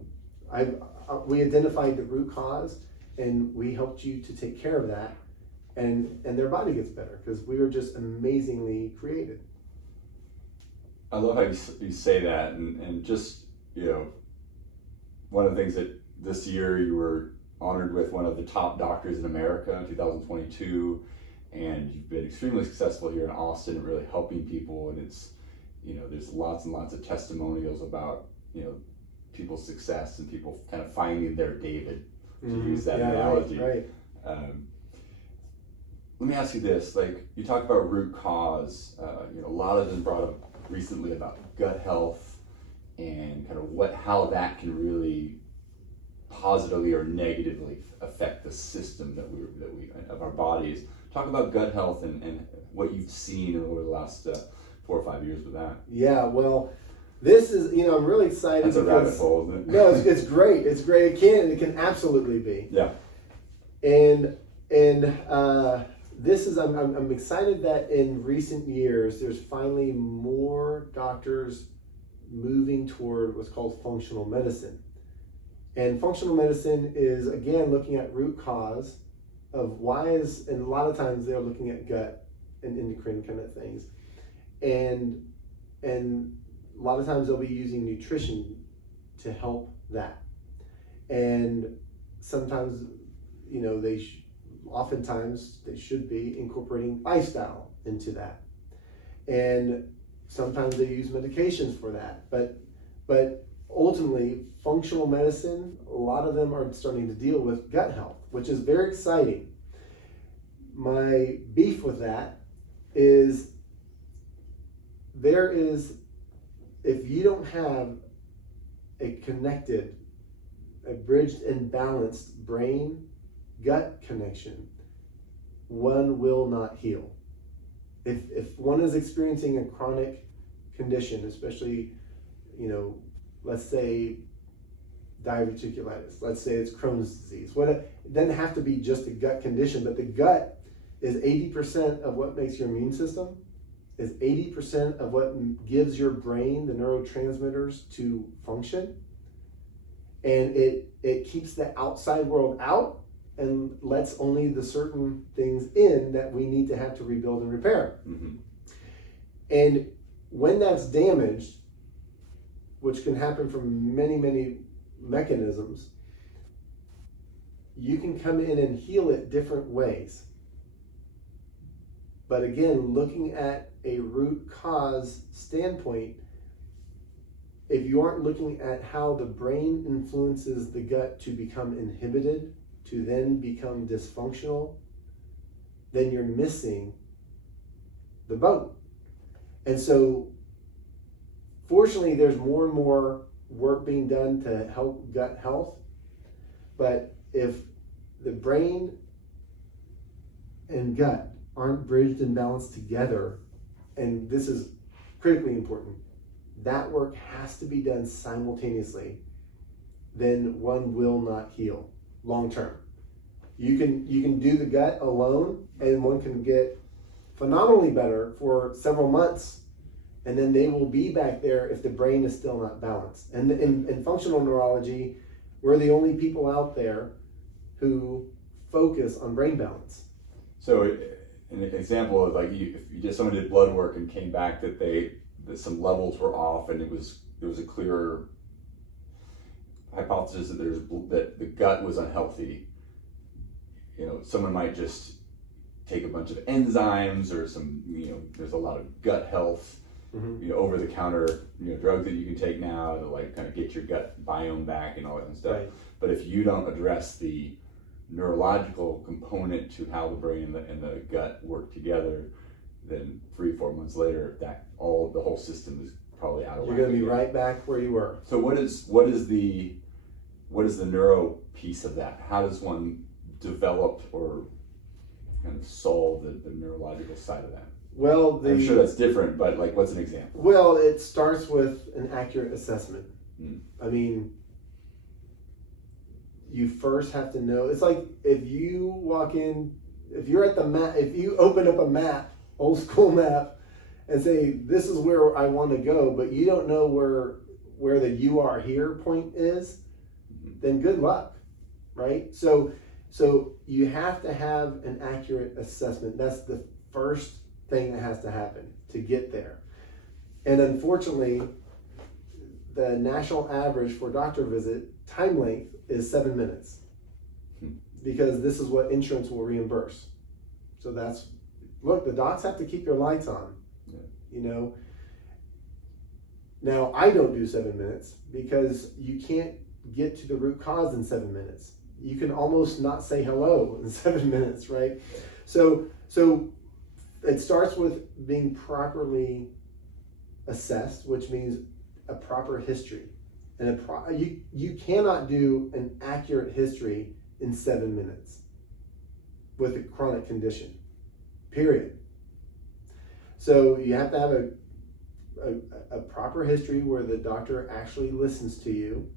We identified the root cause and we helped you to take care of that. And their body gets better because we were just amazingly created. I love how you say that, and just, one of the things that this year you were honored with one of the top doctors in America in 2022, and you've been extremely successful here in Austin, really helping people, and it's, there's lots and lots of testimonials about, people's success and people kind of finding their David, to use that analogy. Right. Let me ask you this, like you talk about root cause, a lot of them brought up recently about gut health and kind of how that can really positively or negatively affect the system that we of our bodies. Talk about gut health and what you've seen over the last 4 or 5 years with that. Yeah, well, this is, I'm really excited. That's a rabbit hole, isn't it? No, it's great. It's great. It can absolutely be. Yeah. And this is, I'm excited that in recent years, there's finally more doctors moving toward what's called functional medicine. And functional medicine is, again, looking at root cause of and a lot of times they're looking at gut and endocrine kind of things. And a lot of times they'll be using nutrition to help that. And sometimes, oftentimes they should be incorporating lifestyle into that. And sometimes they use medications for that. But ultimately, functional medicine, a lot of them are starting to deal with gut health, which is very exciting. My beef with that is if you don't have a connected, a bridged and balanced brain-gut connection, one will not heal. If one is experiencing a chronic condition, especially, let's say diverticulitis, let's say it's Crohn's disease. It doesn't have to be just a gut condition, but the gut is 80% of what makes your immune system, is 80% of what gives your brain the neurotransmitters to function. And it keeps the outside world out and lets only the certain things in that we need to have to rebuild and repair. Mm-hmm. And when that's damaged, which can happen from many, many mechanisms, you can come in and heal it different ways. But again, looking at a root cause standpoint, if you aren't looking at how the brain influences the gut to become inhibited, to then become dysfunctional, then you're missing the boat. And so, fortunately, there's more and more work being done to help gut health. But if the brain and gut aren't bridged and balanced together, and this is critically important, that work has to be done simultaneously, then one will not heal long term. You can do the gut alone, and one can get phenomenally better for several months, and then they will be back there if the brain is still not balanced. And in functional neurology, we're the only people out there who focus on brain balance. So an example of if you just someone did blood work and came back that some levels were off, and there was a clear hypothesis that the gut was unhealthy. Someone might just take a bunch of enzymes or some, there's a lot of gut health, Mm-hmm. over the counter, drugs that you can take now to kind of get your gut biome back and all that kind of stuff. Right. But if you don't address the neurological component to how the brain and the gut work together, then 3-4 months later, the whole system is probably out of whack. You're going to be right back where you were. So what is the neuro piece of that? How does one develop or kind of solve the neurological side of that? Well, I'm sure that's different, but what's an example? Well, it starts with an accurate assessment. I mean, you first have to know. It's like if you walk in, if you're at the map, if you open up a map, old school map, and say, this is where I want to go, but you don't know where the you are here point is, then good luck, right? So you have to have an accurate assessment. That's the first thing that has to happen to get there. And unfortunately, the national average for doctor visit time length is 7 minutes, because this is what insurance will reimburse. So the docs have to keep their lights on. Now, I don't do 7 minutes because you can't get to the root cause in 7 minutes. You can almost not say hello in 7 minutes, right? So it starts with being properly assessed, which means a proper history. And you cannot do an accurate history in 7 minutes with a chronic condition, period. So you have to have a proper history where the doctor actually listens to you.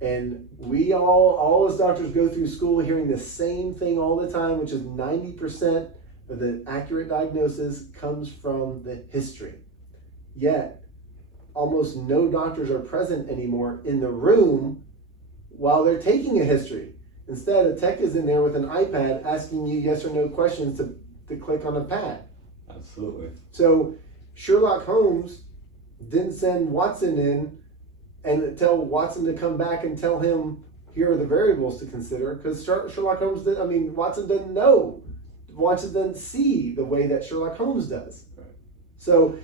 And we all as doctors go through school hearing the same thing all the time, which is 90% of the accurate diagnosis comes from the history. Yet, almost no doctors are present anymore in the room while they're taking a history. Instead, a tech is in there with an iPad asking you yes or no questions to click on a pad. Absolutely. So Sherlock Holmes didn't send Watson in and tell Watson to come back and tell him, here are the variables to consider, because Sherlock Holmes Watson doesn't know. Watson doesn't see the way that Sherlock Holmes does. Right. So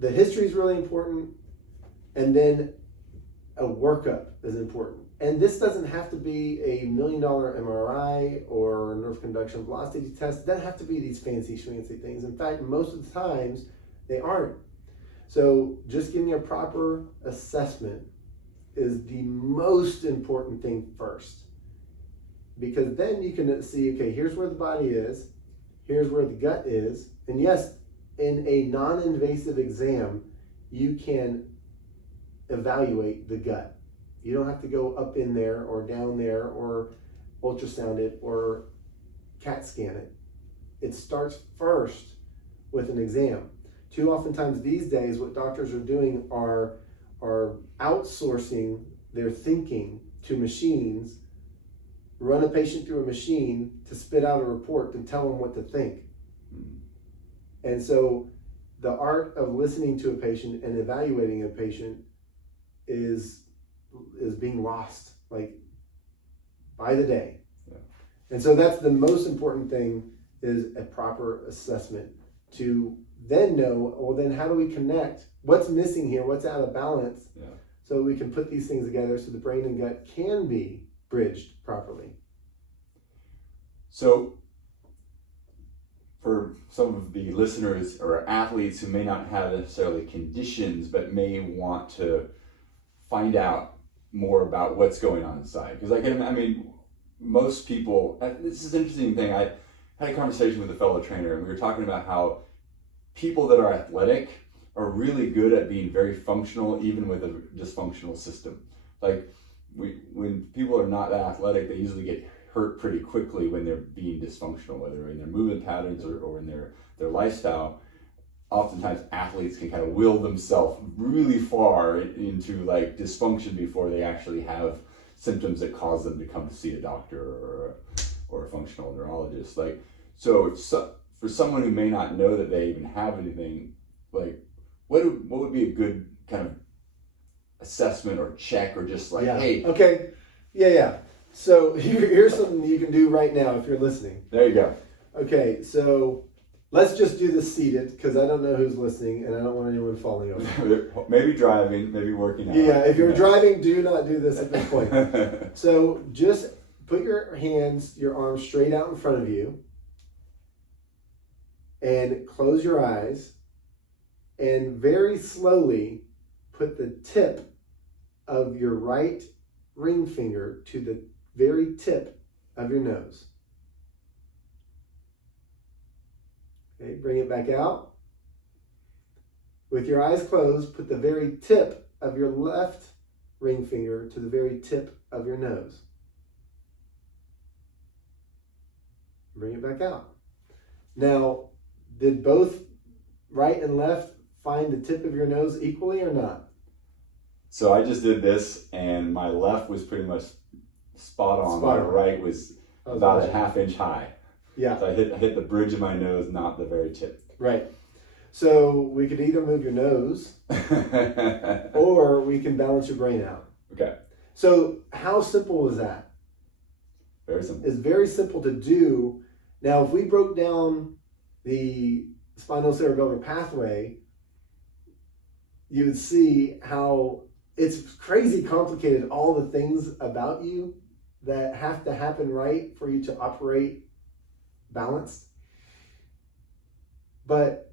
the history is really important, and then a workup is important. And this doesn't have to be a $1 million MRI or nerve conduction velocity test. It doesn't have to be these fancy schmancy things. In fact, most of the times they aren't. So just getting a proper assessment is the most important thing first. Because then you can see, okay, here's where the body is, here's where the gut is, and yes, in a non-invasive exam, you can evaluate the gut. You don't have to go up in there or down there or ultrasound it or CAT scan it. It starts first with an exam. Too oftentimes these days, what doctors are doing are outsourcing their thinking to machines, run a patient through a machine to spit out a report to tell them what to think. And so the art of listening to a patient and evaluating a patient is being lost, like, by the day. Yeah. And so that's the most important thing, is a proper assessment to then know, well, then how do we connect? What's missing here? What's out of balance? Yeah. So we can put these things together so the brain and gut can be bridged properly. So for some of the listeners or athletes who may not have necessarily conditions, but may want to find out more about what's going on inside. Because most people, this is an interesting thing. I had a conversation with a fellow trainer, and we were talking about how people that are athletic are really good at being very functional, even with a dysfunctional system. Like, when people are not that athletic, they usually get hurt pretty quickly when they're being dysfunctional, whether in their movement patterns or in their lifestyle. Oftentimes athletes can kind of will themselves really far into like dysfunction before they actually have symptoms that cause them to come to see a doctor or a functional neurologist. Like, so for someone who may not know that they even have anything, like what would be a good kind of assessment or check, or just like, hey. Okay. Yeah. So here's something you can do right now if you're listening. There you go. Okay, so let's just do this seated, because I don't know who's listening and I don't want anyone falling over. Maybe driving, maybe working out. Yeah, if you're driving, do not do this at this point. So just put your hands, your arms straight out in front of you, and close your eyes, and very slowly put the tip of your right ring finger to the very tip of your nose. Okay, bring it back out. With your eyes closed, put the very tip of your left ring finger to the very tip of your nose. Bring it back out. Now, did both right and left find the tip of your nose equally or not? So I just did this, and my left was pretty much spot on. My right was about a half-inch high. Yeah. So I hit the bridge of my nose, not the very tip. Right. So we could either move your nose or we can balance your brain out. Okay. So how simple is that? Very simple. It's very simple to do. Now, if we broke down the spinal cerebellar pathway, you would see how it's crazy complicated, all the things about you that have to happen right for you to operate balanced. But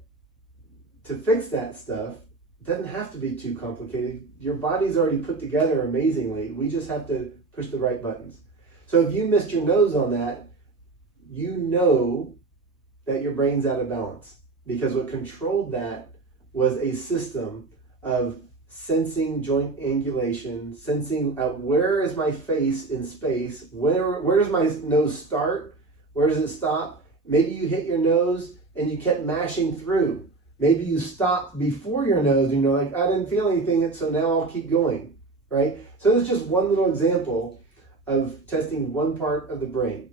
to fix that stuff, it doesn't have to be too complicated. Your body's already put together amazingly. We just have to push the right buttons. So if you missed your nose on that, you know that your brain's out of balance, because what controlled that was a system of sensing joint angulation, sensing where is my face in space, where does my nose start, where does it stop. Maybe you hit your nose and you kept mashing through. Maybe you stopped before your nose and you're like, I didn't feel anything, so now I'll keep going, right? So that's just one little example of testing one part of the brain.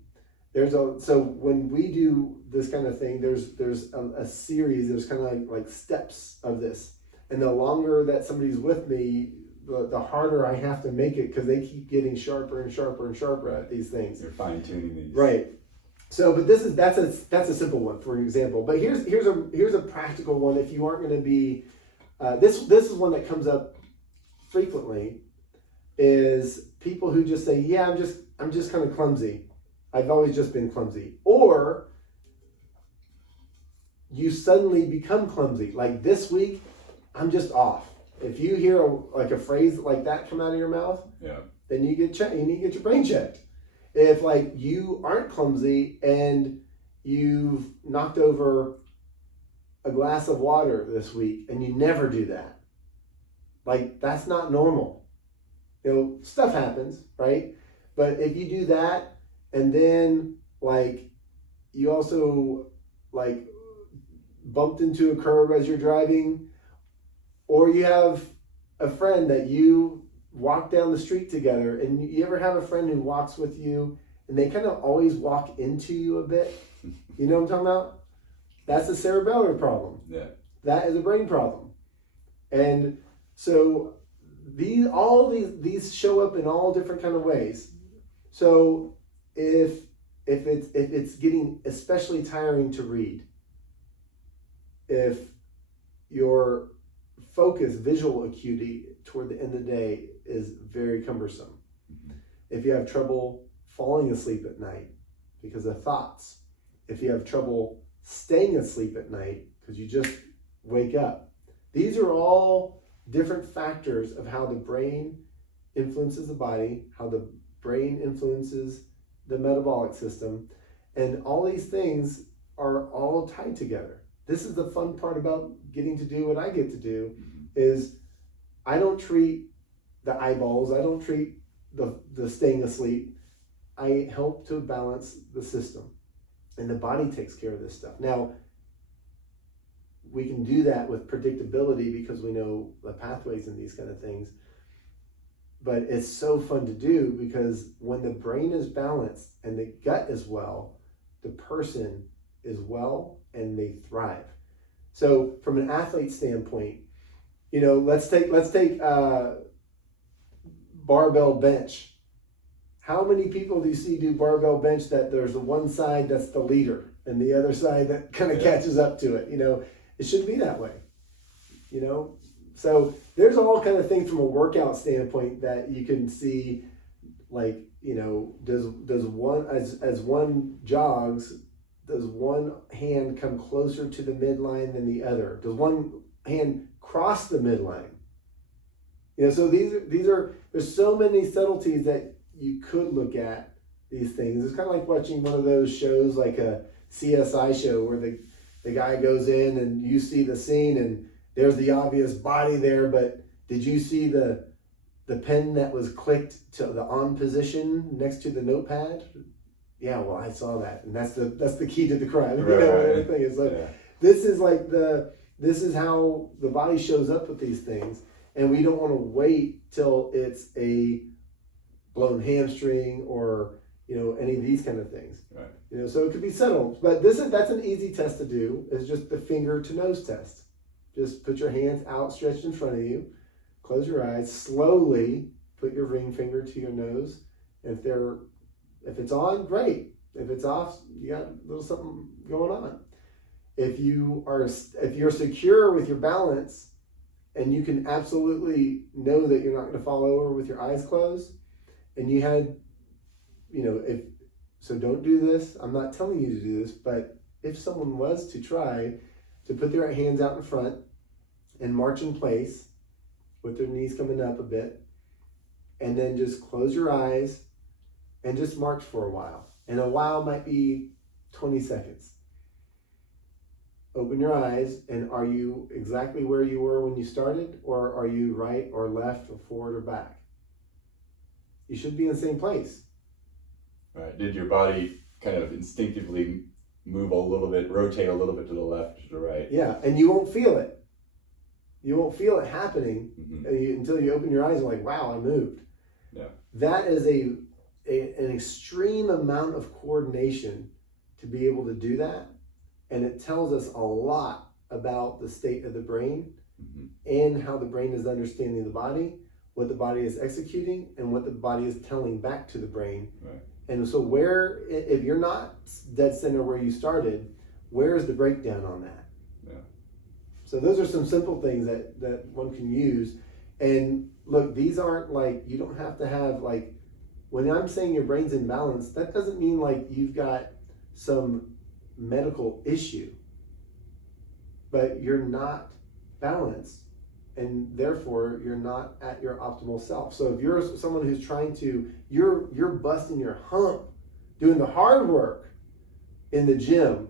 So when we do this kind of thing, there's a series, there's kind of like steps of this. And the longer that somebody's with me, the harder I have to make it, because they keep getting sharper and sharper and sharper at these things. You're fine-tuning these. Right. So, but that's a simple one, for example. But here's a practical one. If you aren't going to be, this is one that comes up frequently, is people who just say, yeah, I'm just kind of clumsy. I've always just been clumsy. Or you suddenly become clumsy. Like this week, I'm just off. If you hear like a phrase like that come out of your mouth, Yeah. then you need to get your brain checked. If like you aren't clumsy and you've knocked over a glass of water this week and you never do that, like that's not normal. You know, stuff happens, right? But if you do that and then like you also like bumped into a curb as you're driving, or you have a friend that you walk down the street together, and you ever have a friend who walks with you and they kind of always walk into you a bit? You know what I'm talking about? That's a cerebellar problem. Yeah. That is a brain problem. And so these show up in all different kind of ways. So if it's getting especially tiring to read, if your focus, visual acuity toward the end of the day is very cumbersome, if you have trouble falling asleep at night because of thoughts, if you have trouble staying asleep at night because you just wake up, these are all different factors of how the brain influences the body, how the brain influences the metabolic system, and all these things are all tied together. This is the fun part about getting to do what I get to do, is I don't treat the eyeballs, I don't treat the staying asleep. I help to balance the system, and the body takes care of this stuff. Now, we can do that with predictability because we know the pathways and these kind of things. But it's so fun to do because when the brain is balanced and the gut is well, the person is well and they thrive. So from an athlete standpoint, you know, let's take barbell bench. How many people do you see do barbell bench that there's the one side that's the leader and the other side that kind of catches up to it? You know, it shouldn't be that way, you know? So there's all kind of things from a workout standpoint that you can see, like, you know, does one, as one jogs, does one hand come closer to the midline than the other? Does one hand cross the midline? You know, so there's so many subtleties that you could look at these things. It's kind of like watching one of those shows, like a CSI show where the guy goes in and you see the scene and there's the obvious body there, but did you see the pen that was clicked to the on position next to the notepad? Yeah, well, I saw that, and that's the key to the crime. Right, you know, right. everything is like this is how the body shows up with these things, and we don't want to wait till it's a blown hamstring or, you know, any of these kind of things. Right. You know, so it could be settled, but that's an easy test to do. Is just the finger to nose test. Just put your hands outstretched in front of you, close your eyes, slowly put your ring finger to your nose. If it's on, great. If it's off, you got a little something going on. If you're secure with your balance and you can absolutely know that you're not going to fall over with your eyes closed, and you had, you know, so don't do this. I'm not telling you to do this, but if someone was to try to put their hands out in front and march in place with their knees coming up a bit, and then just close your eyes and just march for a while. And a while might be 20 seconds. Open your eyes, and are you exactly where you were when you started, or are you right or left or forward or back? You should be in the same place. Right. Did your body kind of instinctively move a little bit, rotate a little bit to the left or to the right? Yeah, and you won't feel it. You won't feel it happening until you open your eyes and like, wow, I moved. Yeah. That is an extreme amount of coordination to be able to do that. And it tells us a lot about the state of the brain and how the brain is understanding the body, what the body is executing, and what the body is telling back to the brain. Right. And so if you're not dead center where you started, where is the breakdown on that? Yeah. So those are some simple things that one can use. And look, these aren't like, you don't have to have like, when I'm saying your brain's in balance, that doesn't mean like you've got some medical issue, but you're not balanced and therefore you're not at your optimal self. So if you're someone who's you're busting your hump, doing the hard work in the gym,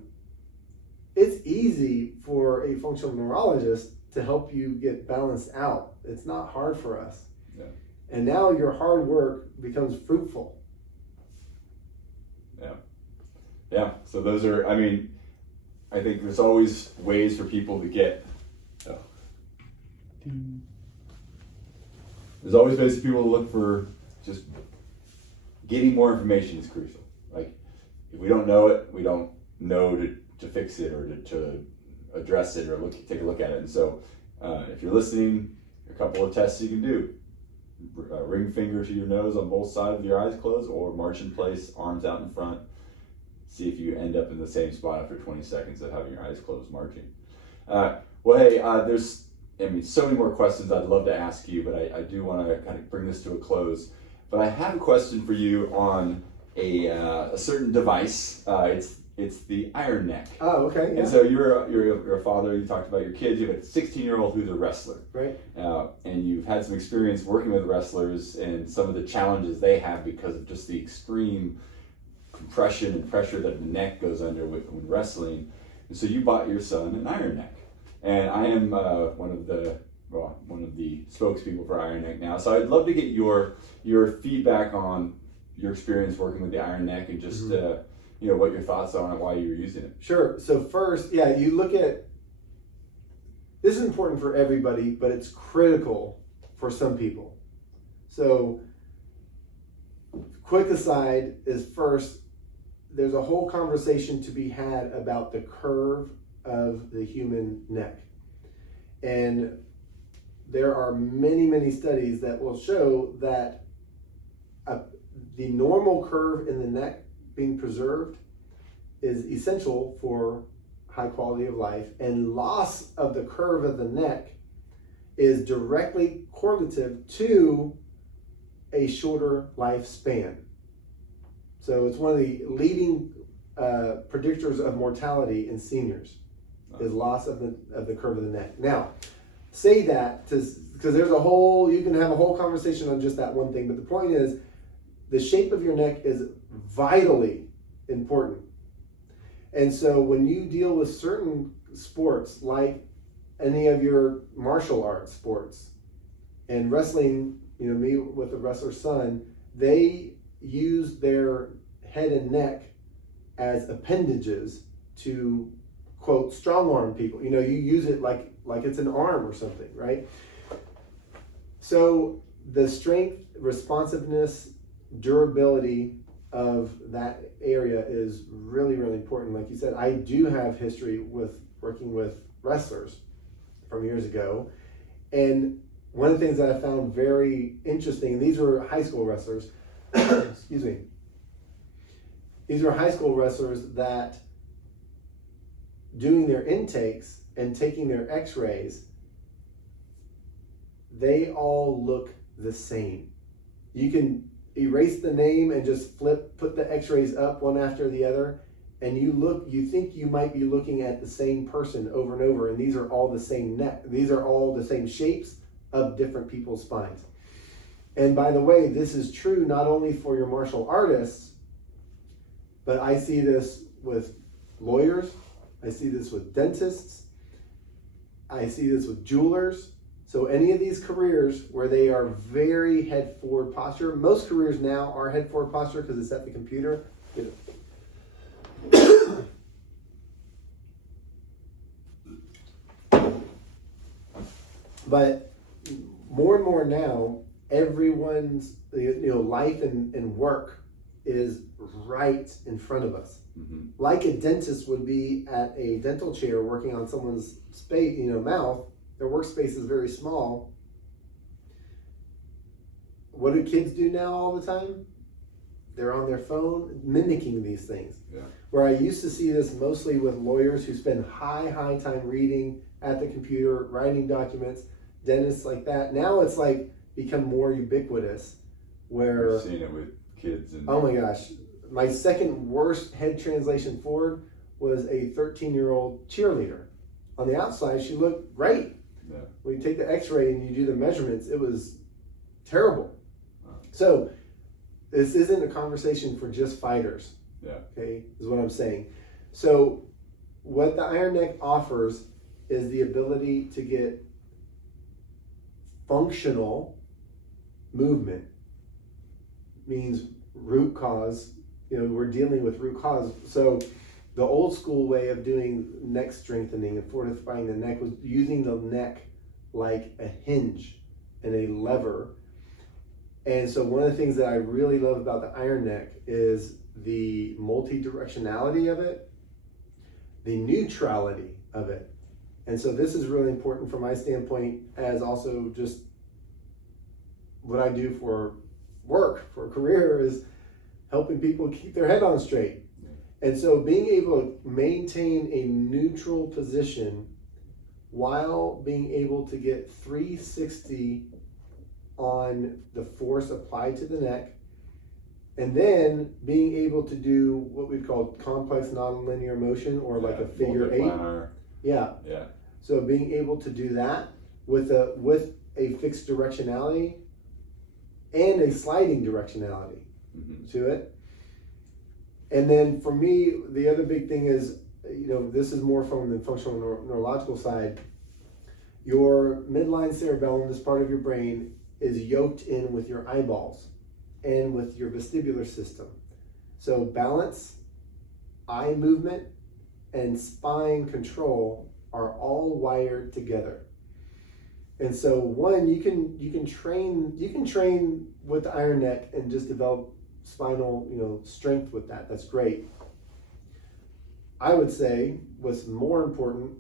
it's easy for a functional neurologist to help you get balanced out. It's not hard for us. Yeah. And now your hard work becomes fruitful. Yeah. Yeah. So those are, I mean, I think there's always ways for people to get, there's always ways for people to look for, just getting more information is crucial. Like, if we don't know it, we don't know to fix it or to address it or take a look at it. And so if you're listening, a couple of tests you can do. Ring finger to your nose on both sides with your eyes closed, or march in place, arms out in front. See if you end up in the same spot after 20 seconds of having your eyes closed marching. Well, hey, there's so many more questions I'd love to ask you, but I do want to kind of bring this to a close. But I have a question for you on a certain device. It's the iron neck. Oh, okay. Yeah. And so you're a father. You talked about your kids. You have a 16-year-old who's a wrestler, right? And you've had some experience working with wrestlers and some of the challenges they have because of just the extreme compression and pressure that the neck goes under when wrestling. And so you bought your son an iron neck, and I am one of the spokespeople for iron neck now. So I'd love to get your feedback on your experience working with the iron neck and just what your thoughts are on it, why you're using it. Sure. So first, you look at, this is important for everybody, but it's critical for some people. So quick aside is, first, there's a whole conversation to be had about the curve of the human neck. And there are many, many studies that will show that the normal curve in the neck being preserved is essential for high quality of life, and loss of the curve of the neck is directly correlative to a shorter lifespan. So it's one of the leading predictors of mortality in seniors, is loss of the curve of the neck. Now, say that because you can have a whole conversation on just that one thing, but the point is, the shape of your neck is vitally important. And so when you deal with certain sports, like any of your martial arts sports, and wrestling, me with a wrestler's son, they use their head and neck as appendages to, quote, strong arm people. You use it like it's an arm or something, right? So the strength, responsiveness, durability of that area is really, really important. Like you said, I do have history with working with wrestlers from years ago. And one of the things that I found very interesting, these were high school wrestlers, excuse me. These were high school wrestlers that, doing their intakes and taking their x-rays, they all look the same. You can erase the name and just put the x-rays up one after the other, and you think you might be looking at the same person over and over, and these are all the same neck. These are all the same shapes of different people's spines. And by the way, this is true not only for your martial artists, but I see this with lawyers, I see this with dentists, I see this with jewelers. So any of these careers where they are very head forward posture, most careers now are head forward posture because it's at the computer. But more and more now, everyone's life and work is right in front of us. Mm-hmm. Like a dentist would be at a dental chair working on someone's mouth. Their workspace is very small. What do kids do now all the time? They're on their phone mimicking these things. Yeah. Where I used to see this mostly with lawyers who spend high time reading at the computer, writing documents, dentists like that. Now it's like become more ubiquitous where... I've seen it with kids. Oh my gosh. My second worst head translation forward was a 13-year-old cheerleader. On the outside, she looked great. Yeah. When you take the x-ray and you do the measurements, it was terrible. So this isn't a conversation for just fighters. Yeah. Okay, is what I'm saying. So what the Iron Neck offers is the ability to get functional movement. Means root cause. We're dealing with root cause. So the old school way of doing neck strengthening and fortifying the neck was using the neck like a hinge and a lever. And so one of the things that I really love about the Iron Neck is the multi-directionality of it, the neutrality of it. And so this is really important from my standpoint, as also just what I do for work, for a career, is helping people keep their head on straight. And so being able to maintain a neutral position while being able to get 360 on the force applied to the neck, and then being able to do what we call complex nonlinear motion, or like a figure eight. Yeah. So being able to do that with a fixed directionality and a sliding directionality to it. And then for me, the other big thing is, this is more from the functional neurological side. Your midline cerebellum, this part of your brain, is yoked in with your eyeballs and with your vestibular system. So balance, eye movement, and spine control are all wired together. And so you can train with the Iron Neck and just develop spinal strength with that. That's great. I would say what's more important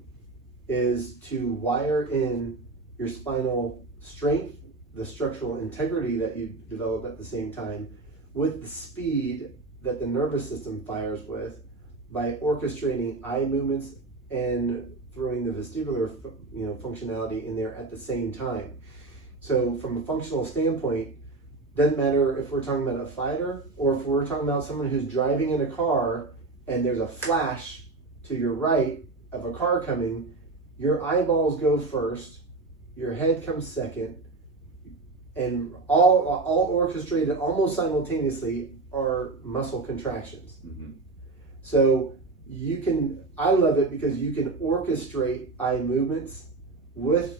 is to wire in your spinal strength, the structural integrity that you develop at the same time, with the speed that the nervous system fires with, by orchestrating eye movements and throwing the vestibular functionality in there at the same time. So from a functional standpoint, doesn't matter if we're talking about a fighter or if we're talking about someone who's driving in a car and there's a flash to your right of a car coming, your eyeballs go first, your head comes second, and all orchestrated almost simultaneously are muscle contractions. So I love it because you can orchestrate eye movements with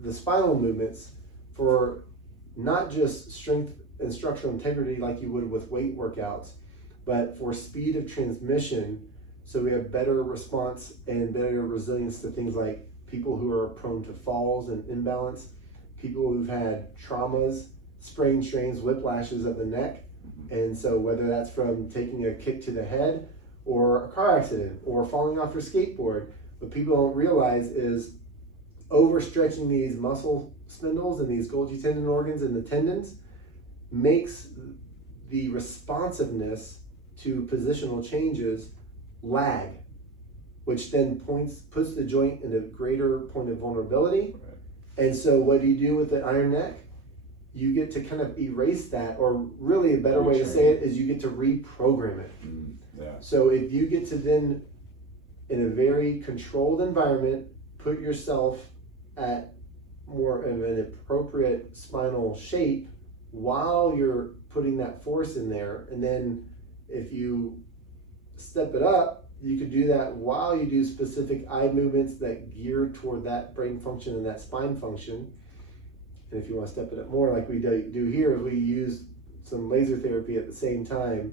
the spinal movements for not just strength and structural integrity like you would with weight workouts, but for speed of transmission, so we have better response and better resilience to things like people who are prone to falls and imbalance, people who've had traumas, sprains, strains, whiplashes of the neck. And so whether that's from taking a kick to the head or a car accident or falling off your skateboard, what people don't realize is overstretching these muscle spindles and these Golgi tendon organs and the tendons makes the responsiveness to positional changes lag, which then puts the joint in a greater point of vulnerability. And so what do you do with the Iron Neck? You get to kind of erase that, or really a better way to say it is you get to reprogram it. So if you get to then, in a very controlled environment, put yourself at more of an appropriate spinal shape while you're putting that force in there, and then if you step it up, you could do that while you do specific eye movements that gear toward that brain function and that spine function. And if you want to step it up more, like we do here, we use some laser therapy at the same time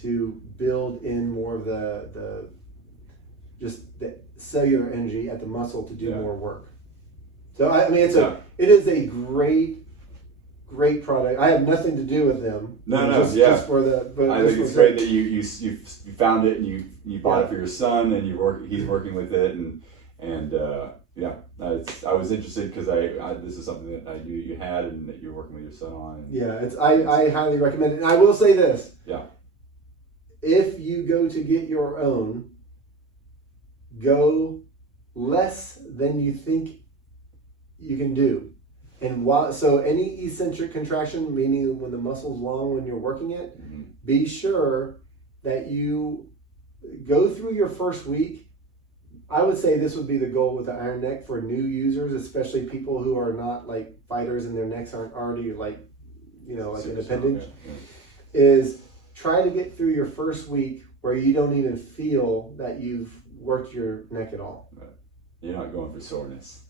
to build in more of the cellular energy at the muscle to do more work. So I mean, it is a great product. I have nothing to do with them. Just for the. But I think it's great that you found it and you bought it for your son and he's working with it and I was interested because this is something that I knew you had and that you're working with your son on. I highly recommend it. And I will say this. Yeah. If you go to get your own, go less than you think you can do. And so any eccentric contraction, meaning when the muscle's long when you're working it, be sure that you go through your first week I would say this would be the goal with the iron neck for new users, especially people who are not like fighters and their necks aren't already like, like an appendage, is try to get through your first week where you don't even feel that you've worked your neck at all. Right. You're not going for soreness.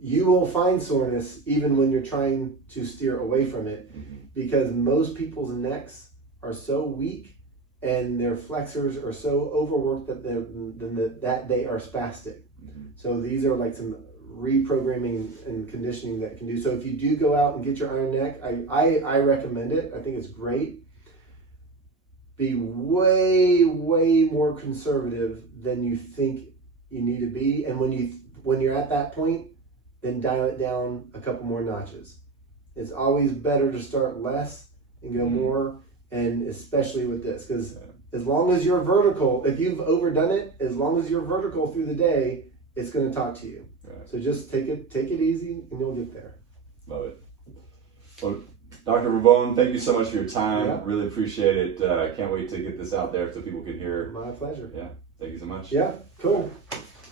You will find soreness even when you're trying to steer away from it, because most people's necks are so weak and their flexors are so overworked that they are spastic. So these are like some reprogramming and conditioning that can do. So if you do go out and get your iron neck, I recommend it. I think it's great. Be way, way more conservative than you think you need to be. And when you're at that point, then dial it down a couple more notches. It's always better to start less and go more. And especially with this, because as long as you're vertical, if you've overdone it, as long as you're vertical through the day, it's going to talk to you. Right. So just take it easy, and you'll get there. Love it. Well, Dr. Borbón, thank you so much for your time. Yeah. Really appreciate it. I can't wait to get this out there so people can hear. My pleasure. Yeah. Thank you so much. Yeah. Cool.